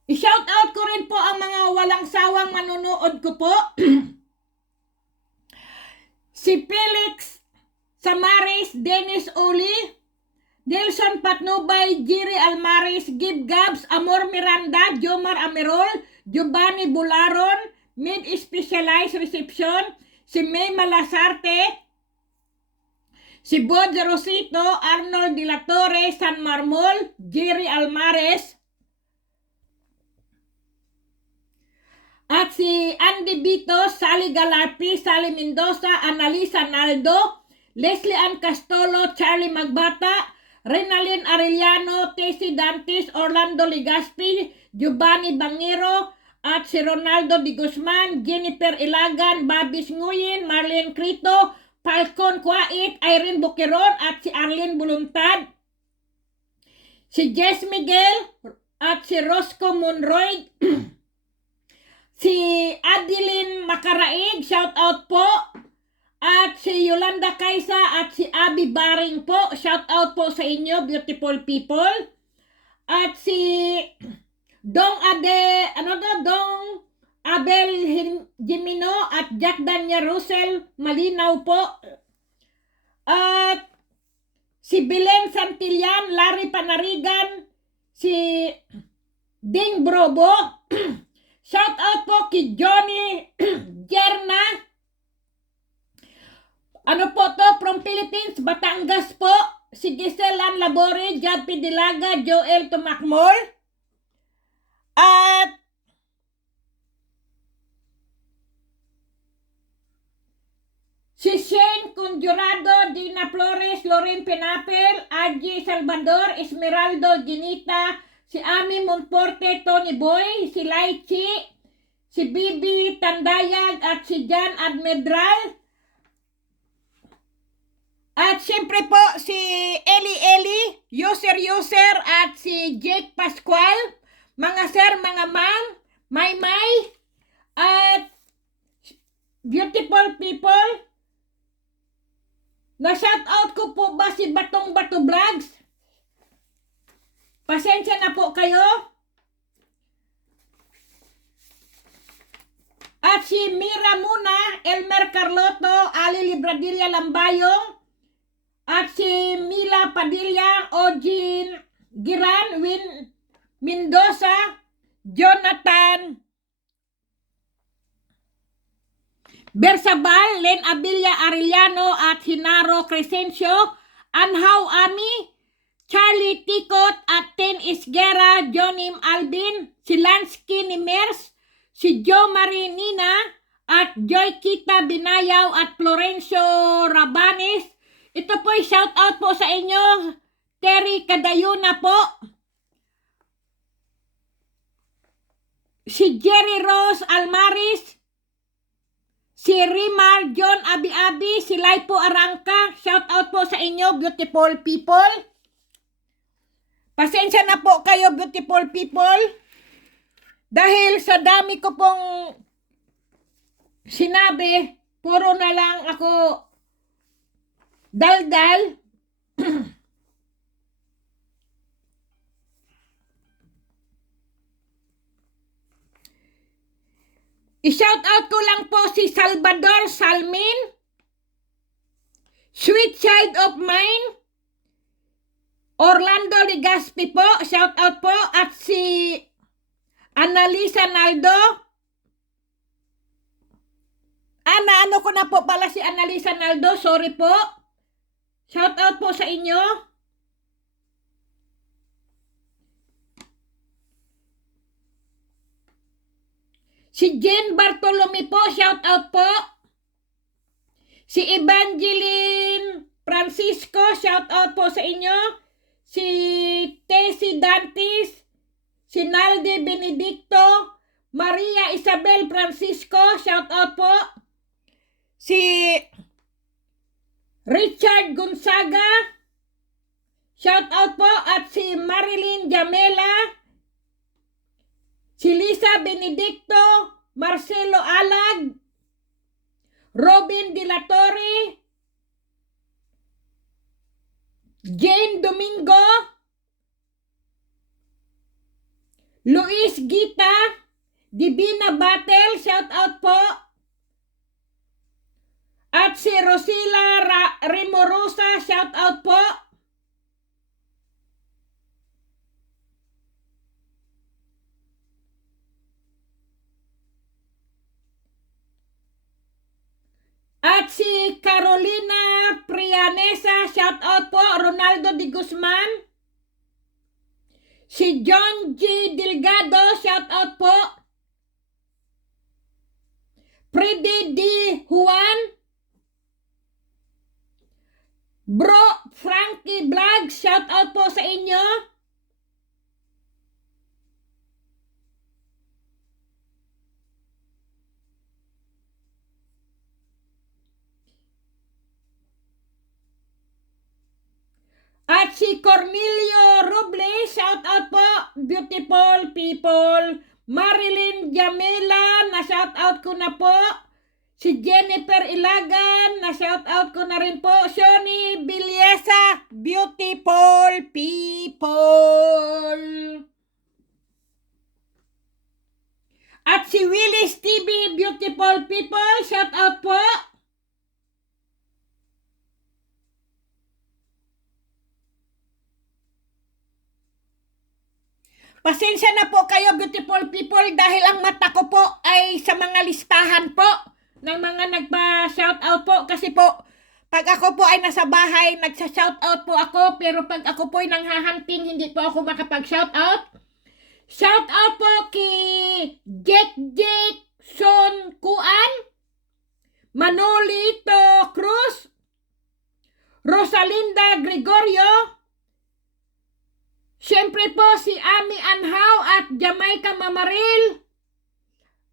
I-shoutout ko rin po ang mga walang sawang manonood ko po. Si Felix Samaris, Dennis Oli, Nelson Patnubay, Jerry Almaris, Gib Gabs, Amor Miranda, Jomar Amerol, Giovanni Bularon, Mid Specialized Reception, si May Malasarte, si Bod Rosito, Arnold De La Torre, San Marmol, Jerry Almares, at si Andy Bito, Sally Galarpi, Sally Mendoza, Analisa Naldo, Leslie Ann Castolo, Charlie Magbata, Renalyn Arellano, Tessie Dantes, Orlando Ligaspi, Giovanni Bangero, at si Ronaldo Di Guzman, Jennifer Ilagan, Babis Nguyen, Marlene Crito, Falcon Kwait, Irene Buqueron, at si Arlene Buluntad, si Jess Miguel, at si Roscoe Monroy, si Adeline Macaraig, shout out po. At si Yolanda Kaisa at si Abby Baring po, shout out po sa inyo, beautiful people. At si Dong Abel Jimino at Jack Daniel Russell Malinaw po. At si Belen Santillan, Larry Panarigan, si Ding Brobo. Shout out po kay Johnny Jerna. Ano po to? From Philippines, Batangas po. Si Giselle Ann Labore, Jad Dilaga, Joel Tumakmol. At si Shane Conjurado, Dina Flores, Loren Penapel, Aji Salvador, Esmeraldo Ginita, si Ami Monforte, Tony Boy, si Laichi, si Bibi Tandayag at si Jan Admedral. At siyempre po si Eli, user at si Jake Pascual, mga sir, mga ma'am, May, at beautiful people. Na-shout out ko po ba si Batong Bato Vlogs? Pasensya na po kayo. At si Mira Muna, Elmer Carloto, Ali Libradilla Lambayong, at si Mila Padilla, Ojin Giran, Win Mendoza, Jonathan Bersabal, Len Abilia Arellano at Hinaro Crescencio, Anhaw Ami, Charlie Tikot at Ten Isguera, Jonim Albin, si Lansky Nimers, si Jo Marinina at Joy Kita Binayaw at Florencio Rabanes. Ito po ay shout out po sa inyo, Terry Cadayuna po. Si Jerry Rose Almaris, si Rimar John Abi-Abi, si Laipo Arangka, shout out po sa inyo, beautiful people. Pasensya na po kayo, beautiful people. Dahil sa dami ko pong sinabi, puro na lang ako daldal. I-shout out ko lang po si Salvador Salmin, Sweet Child of Mine, Orlando Ligaspi po, shout out po, at si Annalisa Naldo. Ano ko na po pala si Annalisa Naldo, sorry po. Shout out po sa inyo. Si Jen Bartolome po, shout out po. Si Evangeline Francisco, shout out po sa inyo. Si Tessie Dantis, si Naldi Benedicto, Maria Isabel Francisco, shout out po. Si Richard Gonzaga, shout out po. At si Marilyn Jamela, si Lisa Benedicto, Marcelo Alag, Robin De La Torre, Jane Domingo, Luis Gita, Divina Battle, shout out po. At si Rosila Remorosa, shout out po. At si Carolina Prianesa, shout out po. Ronaldo de Guzman. Si John G. Delgado, shout out po. Freddy D. Juan. Bro Frankie Vlog, shout out po sa inyo. At si Cornelio Robles, shout out po, beautiful people. Marilyn Jamela, na shout out ko na po. Si Jennifer Ilagan, na shout out ko na rin po. Shoni Bilyesa, beautiful people. At si Willis TV, beautiful people, shout out po. Pasensya na po kayo, beautiful people, dahil ang mata ko po ay sa mga listahan po ng mga nagpa-shoutout po. Kasi po, pag ako po ay nasa bahay, nagsa-shoutout po ako. Pero pag ako po ay nanghahunting, hindi po ako makapag-shoutout. Shoutout po kay Jackson Kuan, Manolito Cruz, Rosalinda Gregorio, siyempre po si Ami Anhaw at Jamaica Mamaril,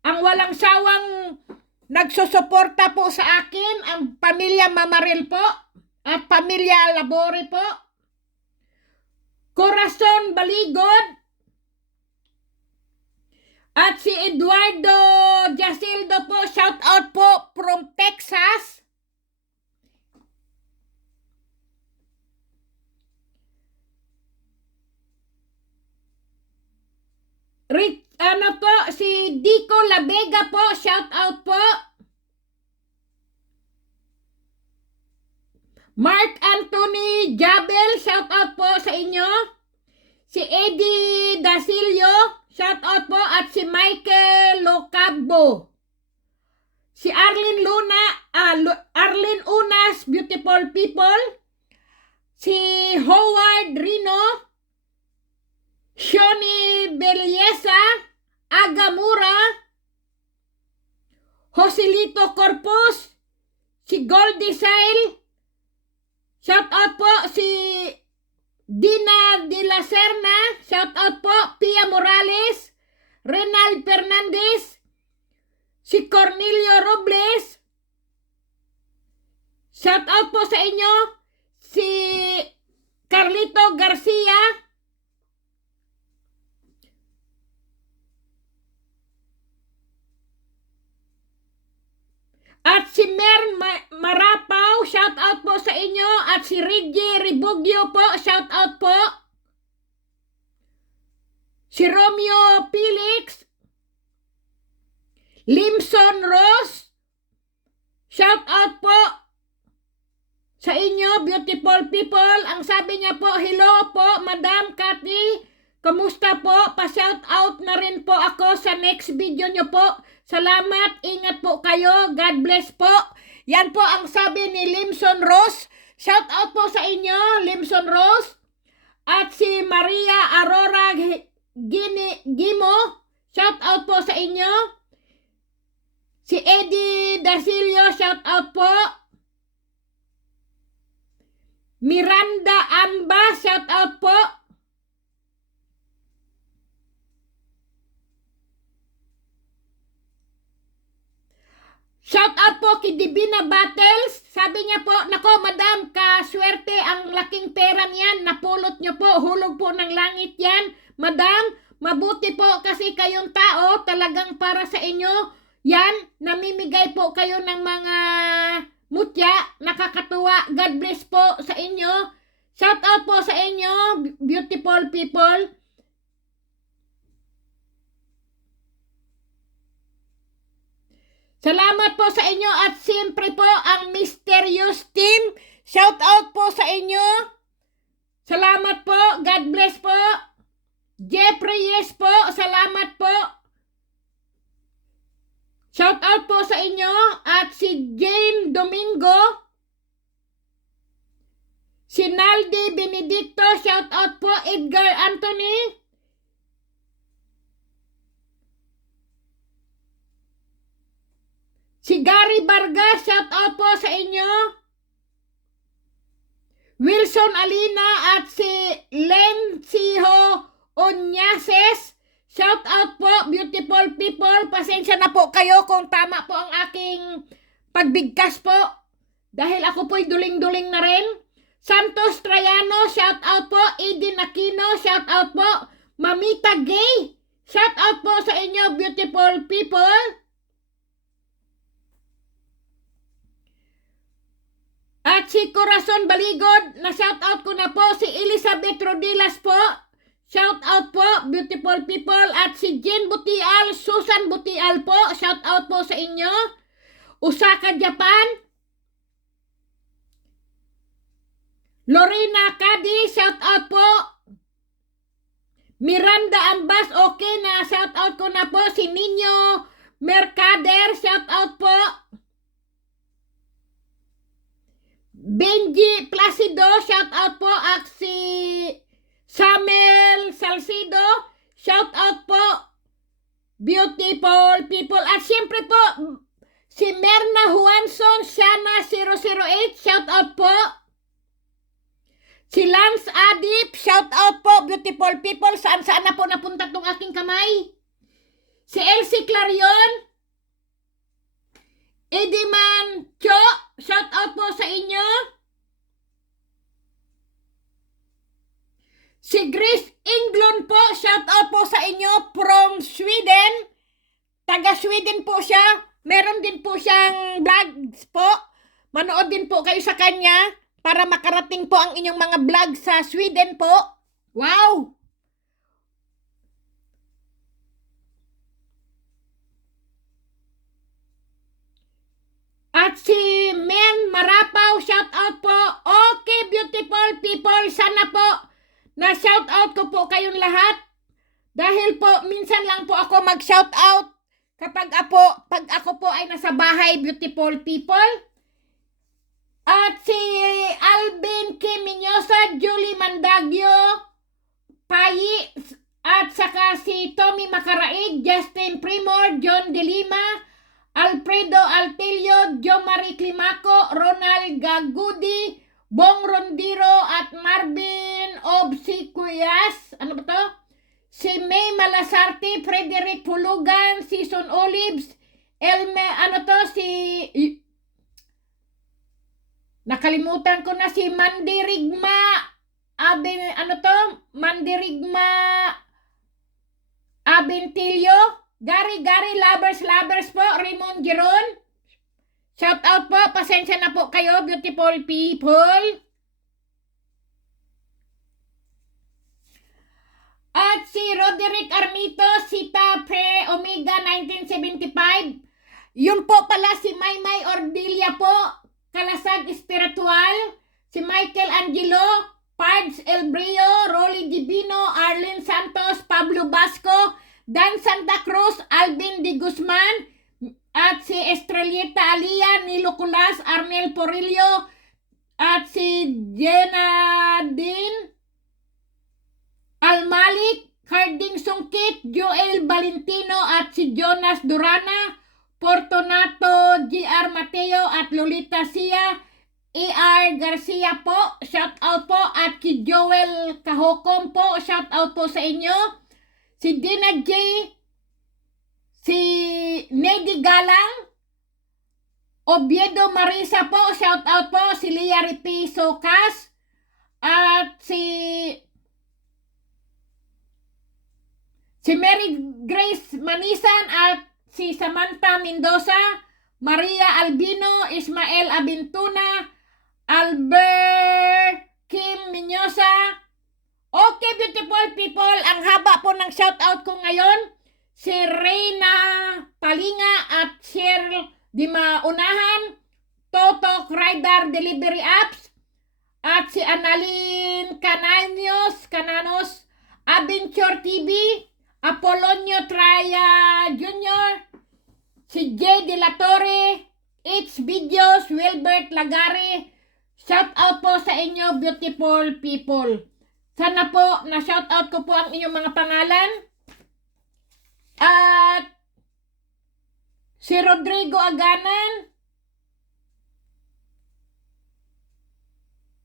ang walang sawang nagsusuporta po sa akin, ang pamilya Mamaril po at pamilya Labore po. Corazon Baligod at si Eduardo Jasildo po, shout out po from Texas. Ano po, si Dico Labega po, shout out po. Mark Anthony Jabel, shout out po sa inyo. Si Eddie Dasilio, shout out po. At si Michael Locabbo. Si Arlene Luna, Arlene Unas, beautiful people. Si Howard Rino, Shoni Belleza, Agamura, Joselito Corpus, si Goldie Sail, shout out po. Si Dina de la Serna, shout out po. Pia Morales, Renal Fernandez, si Cornelio Robles, shout out po sa inyo. Si Carlito Garcia, at si Mer Marapaw, shout out po sa inyo. At si Reggie Ribugyo po, shout out po. Si Romeo Felix, Limson Ross, shout out po sa inyo, beautiful people. Ang sabi niya po, hello po, Madam Cathy. Kamusta po? Pa-shout out na rin po ako sa next video nyo po. Salamat, ingat po kayo. God bless po. Yan po ang sabi ni Limson Ross. Shout out po sa inyo, Limson Ross. At si Maria Aurora Gimo, shout out po sa inyo. Si Eddie Dasilio, shout out po. Miranda Amba, shout out po. Shout out po kay Divina Battles. Sabi niya po, nako madam, kaswerte ang laking pera niyan. Napulot niyo po, hulog po ng langit yan. Madam, mabuti po kasi kayong tao, talagang para sa inyo. Yan, namimigay po kayo ng mga mutya, nakakatuwa. God bless po sa inyo. Shout out po sa inyo, beautiful people. Salamat po sa inyo at siyempre po ang Mysterious Team. Shout out po sa inyo. Salamat po. God bless po. Jeffrey Yes po. Salamat po. Shout out po sa inyo. At si Jane Domingo. Si Naldi Benedicto. Shout out po. Edgar Anthony. Si Gary Vargas, shout out po sa inyo. Wilson Alina at si Lenciho Onyases, shout out po, beautiful people. Pasensya na po kayo kung tama po ang aking pagbigkas po. Dahil ako po'y duling-duling na rin. Santos Traiano, shout out po. Edin Aquino, shout out po. Mamita Gay, shout out po sa inyo, beautiful people. At si Corazon Baligod, na shout out ko na po. Si Elizabeth Rodilas po, shout out po, beautiful people. At si Jen Butial, Susan Butial po, shout out po sa inyo. Osaka, Japan. Lorena Cadi, shout out po. Miranda Ambas, okay na, shout out ko na po. Si Nino Mercader, shout out po. Benji Placido, shout out po. At si Samuel Salcido, shout out po. Beautiful people. At siyempre po, si Merna Juanson, Shana 008, shout out po. Si Lance Adip, shout out po, beautiful people. Saan na po napunta tong aking kamay? Si Elsie Clarion, Ediman Cho, shout out po sa inyo. Si Grace Englund po, shout out po sa inyo from Sweden. Taga Sweden po siya. Meron din po siyang vlogs po. Manood din po kayo sa kanya para makarating po ang inyong mga vlog sa Sweden po. Wow! At si Men Marapaw, shout out po. Okay, beautiful people, sana po na shout out ko po kayong lahat. Dahil po, minsan lang po ako mag-shout out kapag ako po ay nasa bahay, beautiful people. At si Alvin Kim Minyosa, Julie Mandagyo, Payi, at saka si Tommy Macaraig, Justin Primor, John De Lima, Alfredo Altilio, Jo Marie Climaco, Ronald Gagudi, Bong Rondiro, at Marvin Obsequias, ano ba to? Si May Malasarte, Frederick Pulugan, Season Olives, Elme, ano to, si... Nakalimutan ko na si Mandirigma, Mandirigma Abentilio, Gary Lovers po, Raymond Giron. Shout out po, pasensya na po kayo, beautiful people. At si Roderick Armito, Sita Pre Omega 1975. Yun po pala si Maymay Ordilia po, Kalasag Espiritual. Si Michael Angelo, Pards Elbrio, Rolly Divino, Arlene Santos, Pablo Basco, Dan Santa Cruz, Alvin Di Guzman, at si Estrellita Alia, Nilo Culas, Arnel Porillo, at si Jenadine Almalik, Harding Sungkit, Joel Valentino, at si Jonas Durana, Fortunato GR Mateo, at Lolita Sia, A.R. Garcia po, shout out po, at ki Joel Kahokom po, shout out po sa inyo. Si Dina J, si Nedy Galang, Obiedo Marisa po, shout out po, si Lia Ripi Socas, at si Mary Grace Manisan, at si Samantha Mendoza, Maria Albino, Ismael Abintuna, Albert Kim Minyosa. Okay, beautiful people, ang haba po ng shoutout ko ngayon. Si Reyna Palinga at Cheryl Di Maunahan, Totok Rider Delivery Apps, at si Annalyn Cananos, Adventure TV, Apolonio Traya Jr., si J. De La Torre, H. Videos, Wilbert Lagare. Shout out po sa inyo, beautiful people. Sana po na shout out ko po ang inyong mga pangalan. At si Rodrigo Aganan,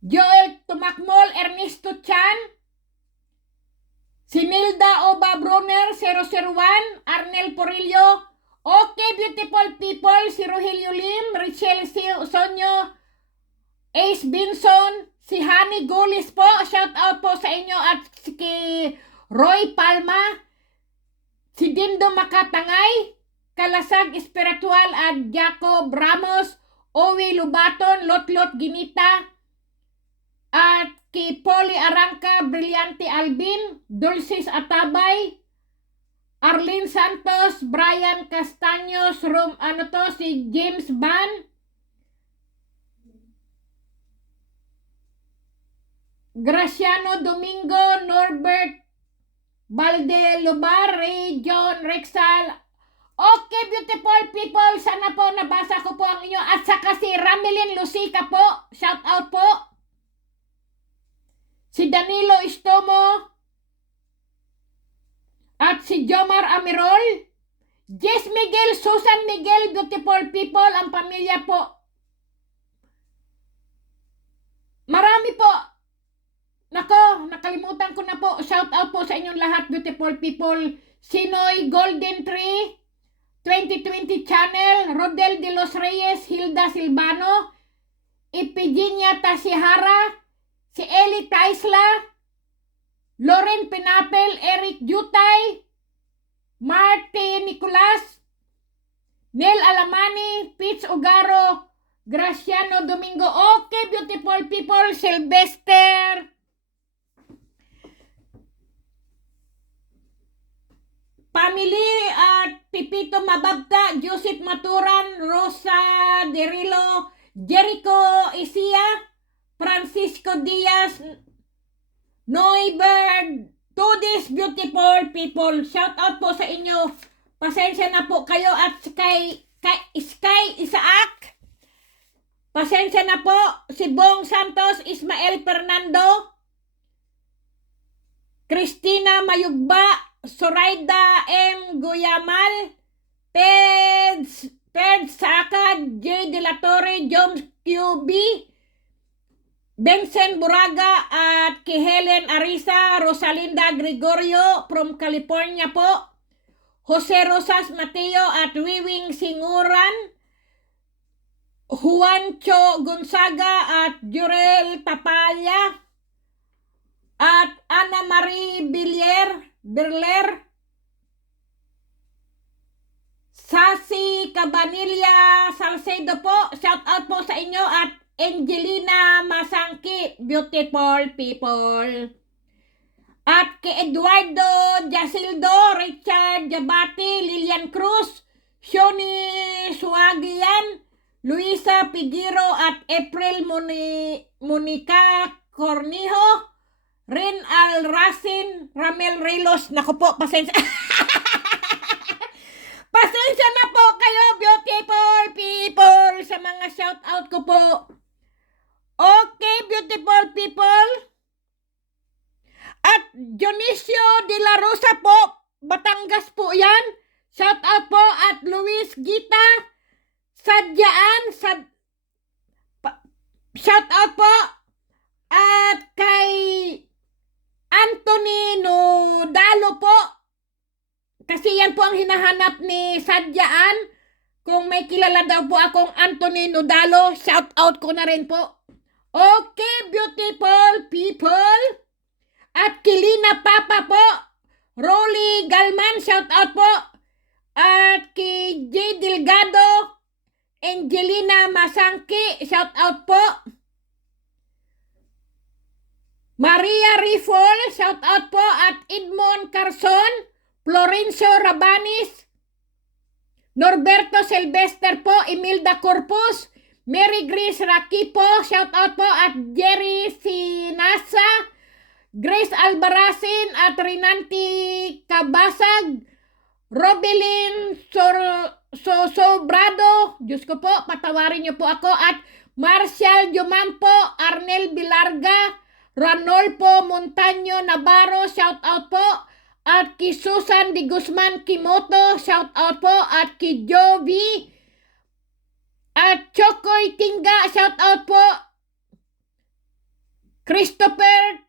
Joel Tumakmol, Ernesto Chan, si Nilda Oba Brunner 001, Arnel Porillo. Okay, beautiful people, si Rogelio Lim, Richelle Sonyo, Ace Binson, si Honey Gulis po, shout out po sa inyo, at si Roy Palma, si Dindo Makatangay, Kalasag Espiritual, at Jacob Ramos, Owi Lubaton, Lotlot Ginita, at kay Polly Arangka, Brillante Albin, Dulcis Atabay, Arlene Santos, Brian Castaños, si James Van, Graciano Domingo, Norbert Valdelubar, Ray John Rexal. Okay, beautiful people, sana po nabasa ko po ang inyo. At saka si Ramelin Lucica po, shout out po. Si Danilo Istomo, at si Jomar Amirol, Jess Miguel, Susan Miguel, beautiful people, ang pamilya po. Marami po. Nako, nakalimutan ko na po. Shout out po sa inyong lahat, beautiful people. Sinoy Golden Tree, 2020 Channel, Rodel de los Reyes, Hilda Silvano, Ipigenia Tasihara, si Eli Taisla, Loren Pinapel, Eric Jutay, Marty Nicolas, Nel Alamani, Pitch Ugaro, Graciano Domingo. Okay, beautiful people, Sylvester, family at Pipito Mababta, Joseph Maturan, Rosa Derilo, Jericho Isia, Francisco Diaz, Noybird, to this beautiful people. Shout out po sa inyo. Pasensya na po kayo at Sky Isaac. Pasensya na po. Si Bong Santos, Ismael Fernando, Christina Mayugba, Soraida M. Guyamal, Ted Saka, J. De La Torre, Jones QB, Benson Buraga at kay Helen Arisa, Rosalinda Gregorio from California po, Jose Rosas Mateo at Wiwing Singuran, Juancho Gonzaga at Jurel Tapaya at Ana Marie Berler, Sasi Cabanilla Salcedo po, shout out po sa inyo, at Angelina Masangki, beautiful people. At kay Eduardo Jasildo, Richard Jabati, Lilian Cruz, Shoni Suagian, Luisa Pigiro at April Monica Cornijo, Rin Alracin, Ramel Rilos. Naku po, pasensya. Pasensya na po kayo, beautiful people, sa mga shout out ko po. Okay, beautiful people. At Dionisio de la Rosa po, Batangas po yan. Shout out po. At Luis Gita Sadyaan, shout out po. At kay Anthony Nodalo po, kasi yan po ang hinahanap ni Sadyaan. Kung may kilala daw po akong Anthony Nodalo, shout out ko na rin po. Okay, beautiful people. At Kilina Papa po, Rolly Galman, shout out po. At kay J. Delgado, Angelina Masangki, shout out po. Maria Rifol, shout out po. At Edmond Carson, Florencio Rabanis, Norberto Silvester po, Imelda Corpus, Mary Grace Rakipo, shout out po. At Jerry Sinasa, Grace Albarazin at Rinanti Kabasag, Robelin Sobrado, Diyos ko po, patawarin niyo po ako. At Marcial Jumampo, Arnel Bilarga, Ranolfo Montaño Navarro, shout out po. At kay Susan de Guzman Kimoto, shout out po. At kay Jovi at Chokoy Tinga, shout out po. Christopher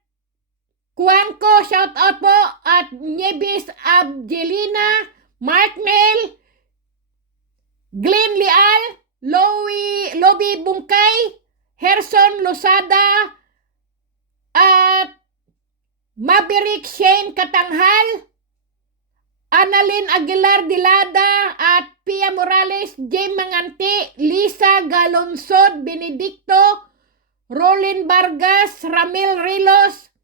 Kuangko, shout out po. At Nieves Abdelina, Mark Mel, Glenn Leal, Lobby Bungkay, Herson Losada, at Maverick Shane Katanghal, Annalyn Aguilar Dilada, at Pia Morales, Jay Manganti, Lisa Galonsod, Benedicto, Rolin Vargas, Ramil Rilos,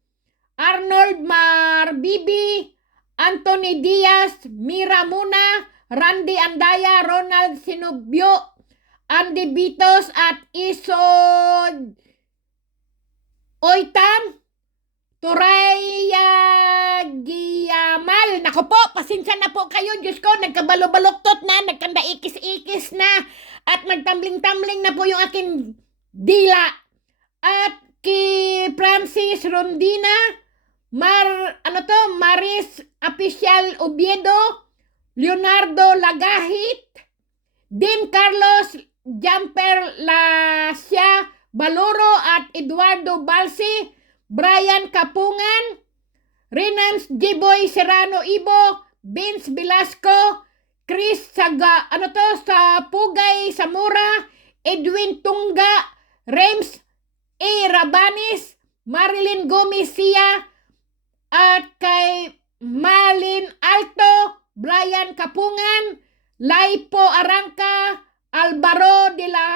Arnold Marbibi, Anthony Diaz, Mira Muna, Randy Andaya, Ronald Sinubyo, Andy Bitos at Isod Oitam, Turaya Giyamal. Nako po, pasensya na po kayo. Diyos ko, nagkabalo-baloktot na, nagkanda-ikis-ikis na, at nagtambling-tambling na po yung aking dila. At kay Francis Rondina, Maris Official Oviedo, Leonardo Lagahit, Dean Carlos Jumper Lasya Baloro at Eduardo Balsi, Brian Kapungan, Renans Giboy Serrano Ibo, Vince Velasco, Chris Saga, sa Pugay Samura, Edwin Tunga, Rems A. Rabanis, Marilyn Gomez Sia, at kay Malin Alto, Brian Kapungan, Laipo Arangka, Alvaro de la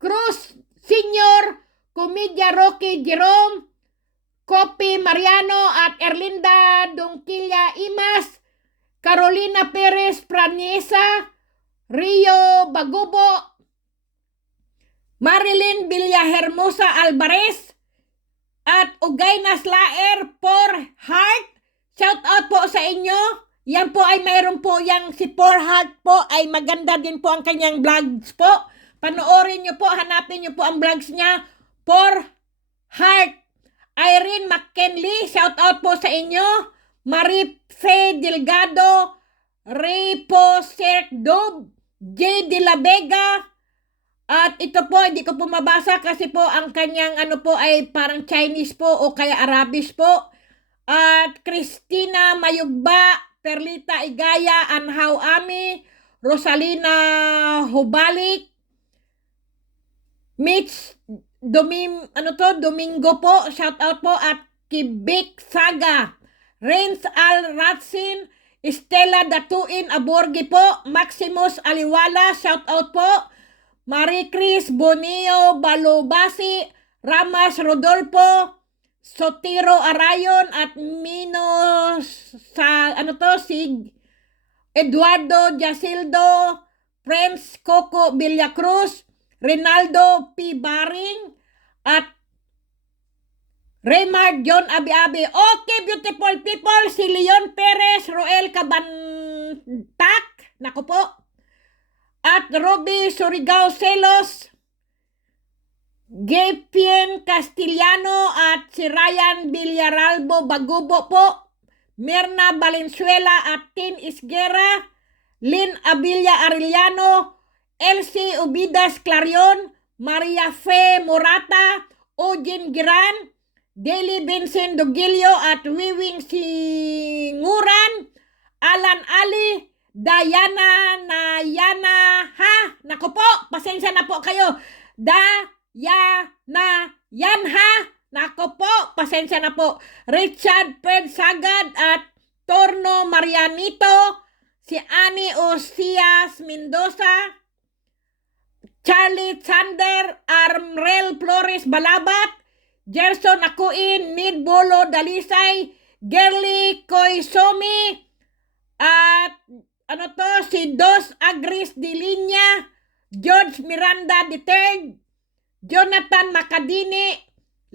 Cruz Senior, Comedya Rocky Jerome, Kopi Mariano at Erlinda Donquilla Imas, Carolina Perez Praniesa, Rio Bagubo, Marilyn Villahermosa Alvarez, at Ugaynas Laer for Heart. Shout out po sa inyo. Yan po ay mayroon po yang si For Heart po ay maganda din po ang kanyang vlogs po. Panoorin nyo po, hanapin nyo po ang vlogs niya. For Heart. Irene McKinley, shout out po sa inyo. Marife Delgado, Repo Serkdob, J. De La Vega. At ito po, hindi ko po mabasa kasi po ang kanyang po ay parang Chinese po o kaya Arabic po. At Christina Mayugba, Perlita Igaya, Anhaw Ami, Rosalina Hubalik, Mitch Domingo po, shout out po, at Kibik Saga, Renz Al Ratsin, Estela Datuin Aborgi po, Maximus Aliwala, shout out po, Marie Cris Bonio Balobasi, Ramas Rodolfo, Sotiro Arayon, at Minos sa si Eduardo Jasildo, Friends Coco Villacruz, Rinaldo P. Baring, at Raymar John Abi-Abi. Okay, beautiful people, si Leon Perez, Roel Cabantak, nako po, at Roby Surigao Celos, Gepien Castillano, at si Ryan Villaralbo Bagubo po, Mirna Valenzuela at Tin Isguera, Lynn Abilia Arellano, Elsie Ubidas Clarion, Maria Fe Morata, Ojin Giran, Deli Vincent Dogilio at Wiwing Singuran, Alan Ali, Diana Nayana, nako po, pasensya na po kayo, Dayana Yanha, nako po, pasensya na po, Richard Fred Sagad at Torno Marianito, si Ani Osias Mendoza, Charlie Sander, Armrel Flores Balabat, Gerson Akuin, Mid Bolo Dalisay, Gerly Koisomi, at si Dos Agris Dilinya, George Miranda III, Jonathan Macadini,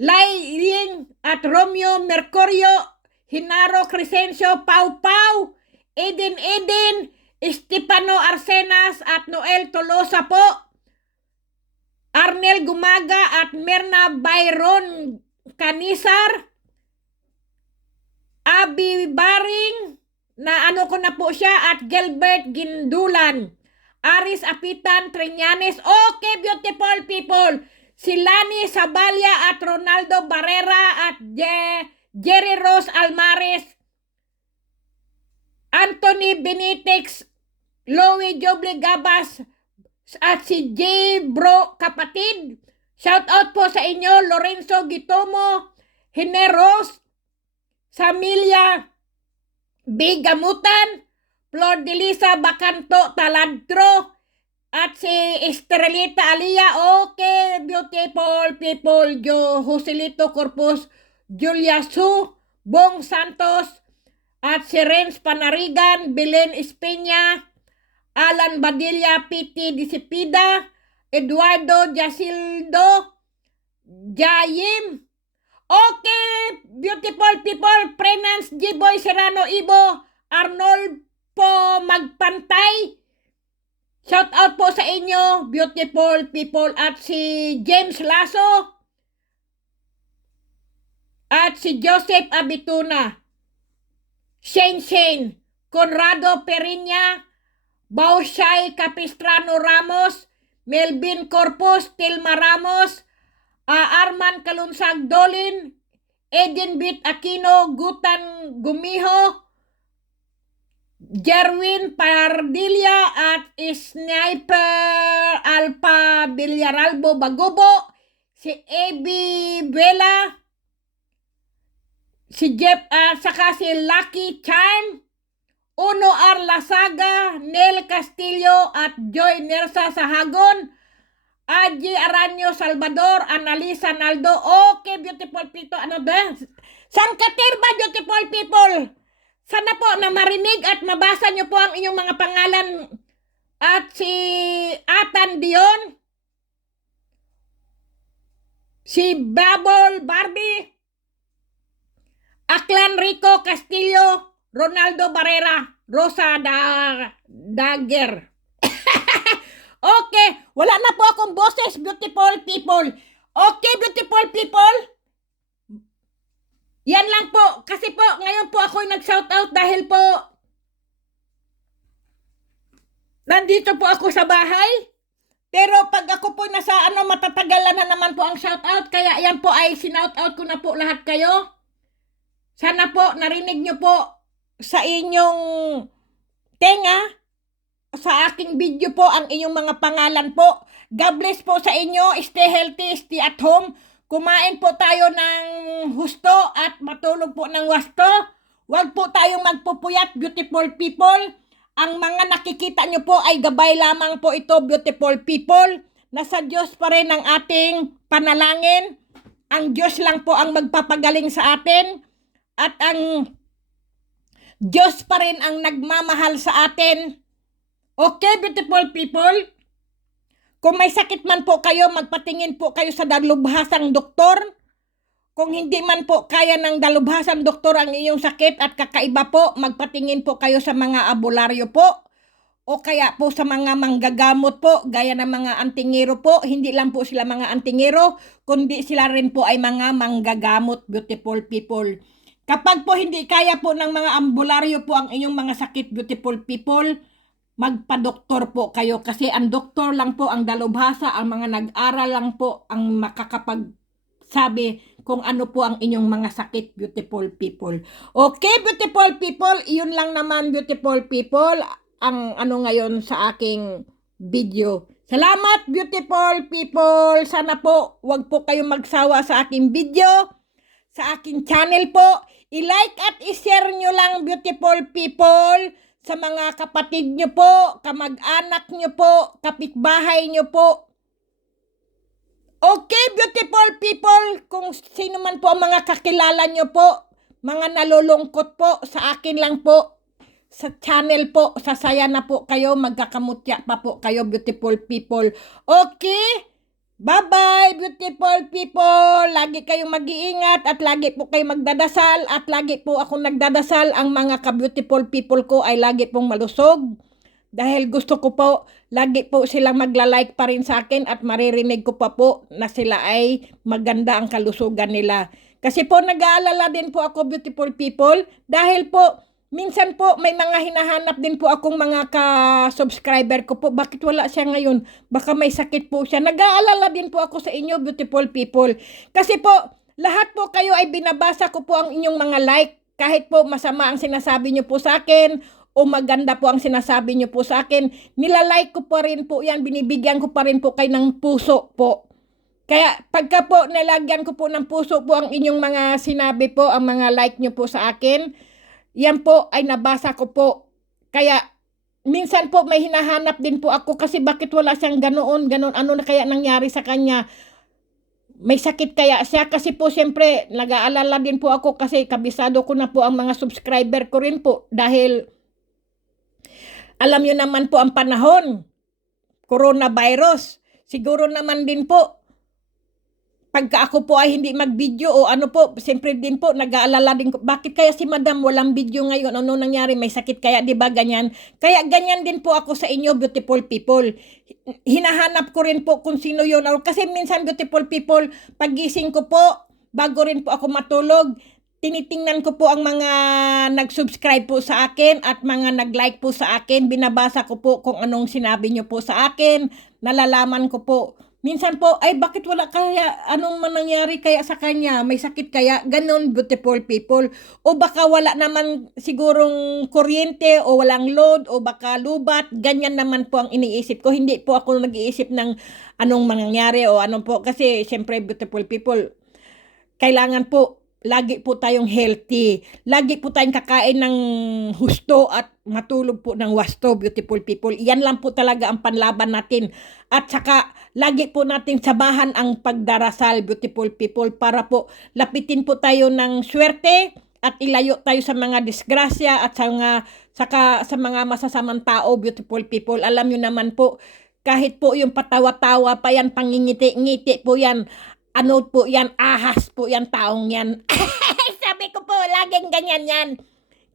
Lai Ling at Romeo Mercurio, Hinaro Crescencio Pau Pau, Eden, Estefano Arsenas at Noel Tolosa po, Arnel Gumaga at Merna Byron Canisar, Abi Baring, na ko na po siya, at Gilbert Gindulan, Aris Apitan Triñanes. Okay, beautiful people, si Lani Sabalia at Ronaldo Barrera at Jerry Rose Almares, Anthony Benitez, Louie Joble Gabas, at si J. Bro Kapatid. Shout out po sa inyo, Lorenzo Gitomo, Hineros, Samilia Bigamutan, Flor de Lisa Bacanto Taladro, At si Estrelita Alia, okay, beautiful people, Joselito Corpus, Julia Su, Bong Santos, at si Renz Panarigan, Belen Espina, Alan Badilla, Piti Disipida, Eduardo Jasildo, Jayim. Okay, beautiful people, Prenance G-Boy Serrano Ibo, Arnold po Magpantay. Shout out po sa inyo, beautiful people, at si James Lasso, at si Joseph Abituna, Shane, Conrado Perinya, Baushay Capistrano Ramos, Melvin Corpus, Tilma Ramos, Arman Kalunsag Dolin, Eden Bit Aquino, Gutan Gumiho, Jerwin Pardilla, at Sniper Alpha Villaralbo Bagubo, si Ebi Vela, si Jeff, saka si Lucky Charm, Uno Arlasaga, Nel Castillo, at Joy Nersa Sahagon, Aji Aranyo Salvador, Analisa Naldo. Okay, beautiful people. Ano ba? San Katerba, beautiful people. Sana po na marinig at mabasa nyo po ang inyong mga pangalan. At si Atan Dion, si Babol Barbie, Aklan Rico Castillo, Ronaldo Barrera, Rosa Dagger. Okay, wala na po akong boses, beautiful people. Okay, beautiful people. Yan lang po. Kasi po, ngayon po ako nag-shoutout dahil po nandito po ako sa bahay. Pero pag ako po nasa matatagalan na naman po ang shoutout. Kaya yan po ay sinoutout ko na po lahat kayo. Sana po narinig nyo po sa inyong tenga, sa aking video po ang inyong mga pangalan po. God bless po sa inyo. Stay healthy, stay at home. Kumain po tayo ng husto at matulog po ng wasto. Huwag po tayong magpupuyat, beautiful people. Ang mga nakikita nyo po ay gabay lamang po ito, beautiful people. Nasa Diyos pa rin ang ating panalangin. Ang Diyos lang po ang magpapagaling sa atin. At ang Diyos pa rin ang nagmamahal sa atin. Okay, beautiful people? Kung may sakit man po kayo, magpatingin po kayo sa dalubhasang doktor. Kung hindi man po kaya ng dalubhasang doktor ang iyong sakit at kakaiba po, magpatingin po kayo sa mga abularyo po. O kaya po sa mga manggagamot po, gaya ng mga antingero po. Hindi lang po sila mga antingero, kundi sila rin po ay mga manggagamot, beautiful people. Kapag po hindi kaya po ng mga ambularyo po ang inyong mga sakit, beautiful people, magpa-doktor po kayo kasi ang doktor lang po ang dalubhasa, ang mga nag-aral lang po ang makakapagsabi kung ano po ang inyong mga sakit, beautiful people. Okay, beautiful people, iyon lang naman, beautiful people, ang ngayon sa aking video. Salamat, beautiful people. Sana po wag po kayong magsawa sa aking video, sa aking channel po. I-like at i-share nyo lang, beautiful people, sa mga kapatid nyo po, kamag-anak nyo po, kapitbahay nyo po. Okay, beautiful people, kung sino man po ang mga kakilala nyo po, mga nalulungkot po, sa akin lang po, sa channel po, sasaya na po kayo, magkakamutya pa po kayo, beautiful people. Okay? Bye-bye, beautiful people. Lagi kayong mag-iingat at lagi po kayong magdadasal at lagi po akong nagdadasal. Ang mga ka-beautiful people ko ay lagi pong malusog. Dahil gusto ko po, lagi po silang magla-like pa rin sa akin at maririnig ko pa po na sila ay maganda ang kalusugan nila. Kasi po nag-aalala din po ako, beautiful people, dahil po minsan po may mga hinahanap din po akong mga ka-subscriber ko po. Bakit wala siya ngayon? Baka may sakit po siya. Nag-aalala din po ako sa inyo, beautiful people. Kasi po, lahat po kayo ay binabasa ko po ang inyong mga like. Kahit po masama ang sinasabi nyo po sa akin o maganda po ang sinasabi nyo po sa akin, nilalike ko pa rin po yan. Binibigyan ko pa rin po kayo ng puso po. Kaya pagka po nilagyan ko po ng puso po ang inyong mga sinabi po, ang mga like nyo po sa akin, yan po ay nabasa ko po. Kaya minsan po may hinahanap din po ako kasi bakit wala siyang ganoon, ano na kaya nangyari sa kanya? May sakit kaya siya? Kasi po siyempre nag-aalala din po ako kasi kabisado ko na po ang mga subscriber ko rin po dahil alam niyo naman po ang panahon, coronavirus. Siguro naman din po pagka ako po ay hindi mag-video o ano po, siyempre din po, nag-aalala din ko, bakit kaya si madam walang video ngayon? Ano nangyari? May sakit kaya, di ba ganyan? Kaya ganyan din po ako sa inyo, beautiful people. Hinahanap ko rin po kung sino yun. Kasi minsan, beautiful people, pagising ko po, bago rin po ako matulog, tinitingnan ko po ang mga nag-subscribe po sa akin at mga nag-like po sa akin. Binabasa ko po kung anong sinabi nyo po sa akin. Nalalaman ko po. Minsan po, ay bakit wala kaya, anong man nangyari kaya sa kanya, may sakit kaya, ganon beautiful people. O baka wala naman sigurong kuryente o walang load o baka lubat, ganyan naman po ang iniisip ko. Hindi po ako nag-iisip ng anong mangyari o anong po, kasi syempre beautiful people, kailangan po lagi po tayong healthy. Lagi po tayong kakain ng husto at matulog po ng wasto, beautiful people. Yan lang po talaga ang panlaban natin. At saka, lagi po natin sabahan ang pagdarasal, beautiful people, para po lapitin po tayo ng swerte at ilayo tayo sa mga disgrasya at sa mga masasamang tao, beautiful people. Alam nyo naman po, kahit po yung patawa-tawa pa yan, pangingiti-ngiti po yan, ano po yan, ahas po yan, taong yan. Sabi ko po, laging ganyan yan.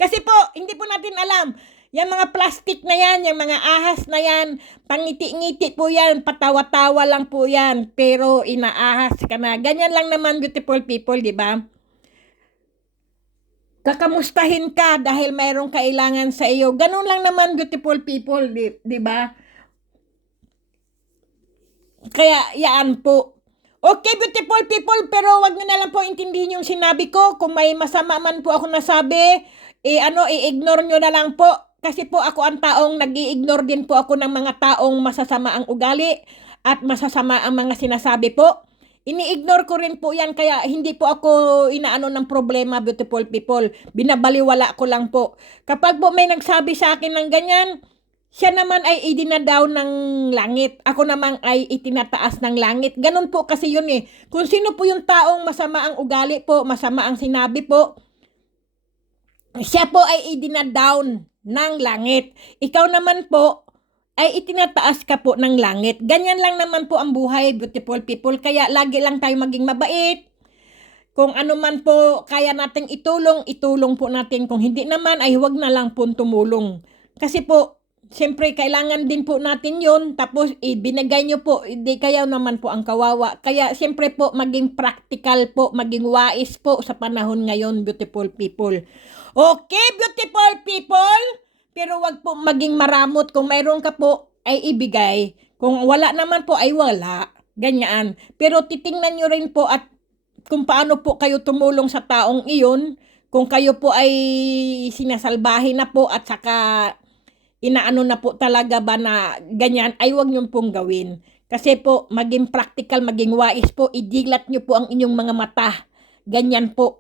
Kasi po, hindi po natin alam. Yung mga plastic na yan, yung mga ahas na yan, pangiti-ngiti po yan, patawa-tawa lang po yan, pero inaahas ka na. Ganyan lang naman, beautiful people, di ba? Kakamustahin ka dahil mayroong kailangan sa iyo. Ganun lang naman, beautiful people, di ba? Kaya, yan po. Okay, beautiful people, pero wag nyo na lang po intindihin yung sinabi ko. Kung may masama man po ako nasabi, i-ignore nyo na lang po. Kasi po ako ang taong nag-i-ignore din po ako ng mga taong masasama ang ugali at masasama ang mga sinasabi po. Ini-ignore ko rin po yan, kaya hindi po ako inaano ng problema, beautiful people. Binabaliwala ko lang po. Kapag po may nagsabi sa akin ng ganyan, siya naman ay idinadown ng langit. Ako naman ay itinataas ng langit. Ganun po kasi yun eh. Kung sino po yung taong masama ang ugali po, masama ang sinabi po, siya po ay idinadown ng langit. Ikaw naman po ay itinataas ka po ng langit. Ganyan lang naman po ang buhay, beautiful people. Kaya lagi lang tayo maging mabait. Kung ano man po kaya nating itulong, itulong po natin. Kung hindi naman, ay huwag na lang po tumulong. Kasi po, siyempre, kailangan din po natin yun. Tapos, ibinigay nyo po. Hindi kayo naman po ang kawawa. Kaya, siyempre po, maging practical po, maging wais po sa panahon ngayon, beautiful people. Okay, beautiful people? Pero wag po maging maramot. Kung mayroon ka po, ay ibigay. Kung wala naman po, ay wala. Ganyan. Pero titingnan nyo rin po at kung paano po kayo tumulong sa taong iyon. Kung kayo po ay sinasalbahin na po at saka inaano na po talaga ba na ganyan, ay huwag nyo pong gawin. Kasi po, maging practical, maging wais po, idilat nyo po ang inyong mga mata. Ganyan po.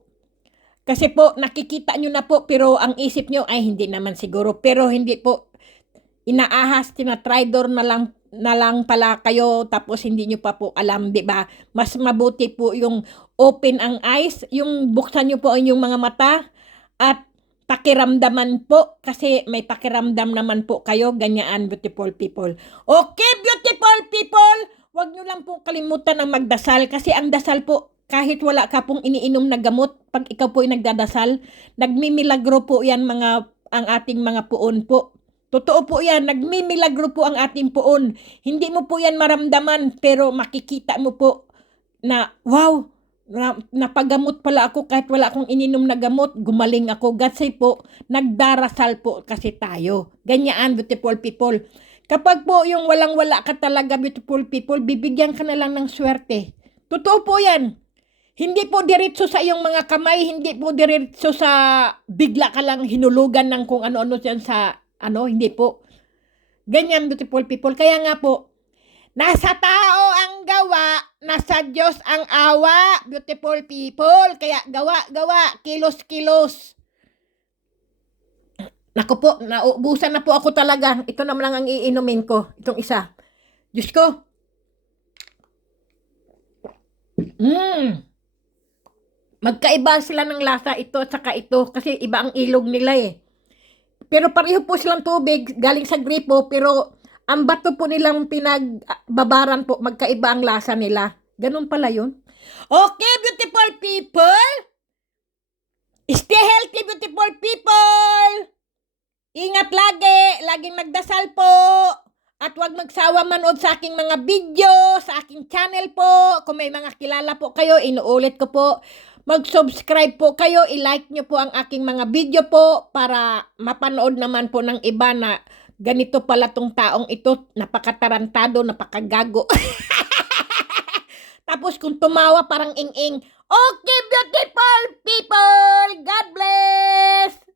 Kasi po, nakikita nyo na po, pero ang isip nyo ay hindi naman siguro. Pero hindi po, inaahas, tinatridor na lang pala kayo, tapos hindi nyo pa po alam, di ba? Mas mabuti po yung open ang eyes, yung buksan nyo po ang inyong mga mata, at pakiramdaman po, kasi may pakiramdam naman po kayo, ganyan, beautiful people. Okay, beautiful people, wag nyo lang po kalimutan ang magdasal, kasi ang dasal po, kahit wala ka pong iniinom na gamot, pag ikaw po ay nagdadasal, nagmimilagro po yan ang ating mga puon po. Totoo po yan, nagmimilagro po ang ating puon. Hindi mo po yan maramdaman, pero makikita mo po na, wow, napagamot pala ako kahit wala akong ininom na gamot, gumaling ako. Kasi po, nagdarasal po kasi tayo. Ganyan, beautiful people. Kapag po yung walang-wala ka talaga, beautiful people, bibigyan ka na lang ng swerte. Totoo po yan. Hindi po diretso sa iyong mga kamay, hindi po diretso sa bigla ka lang hinulugan ng kung ano-ano dyan sa hindi po. Ganyan, beautiful people. Kaya nga po, nasa tao ang gawa, nasa Diyos ang awa, beautiful people. Kaya gawa, kilos-kilos. Naku po, naubusan na po ako talaga. Ito naman lang ang iinumin ko. Itong isa. Diyos ko. Magkaiba sila ng lasa ito at saka ito kasi iba ang ilog nila eh. Pero pareho po silang tubig galing sa gripo pero ang bato po nilang pinagbabaran po magkaiba ang lasa nila. Ganun pala yun. Okay, beautiful people. Stay healthy, beautiful people. Ingat lagi. Laging magdasal po. At huwag magsawa manood sa aking mga video, sa aking channel po. Kung may mga kilala po kayo, inuulit ko po. Mag-subscribe po kayo, i-like nyo po ang aking mga video po para mapanood naman po ng iba na ganito pala tong taong ito, napakatarantado, napakagago. Tapos kung tumawa parang ing-ing, okay beautiful people, God bless!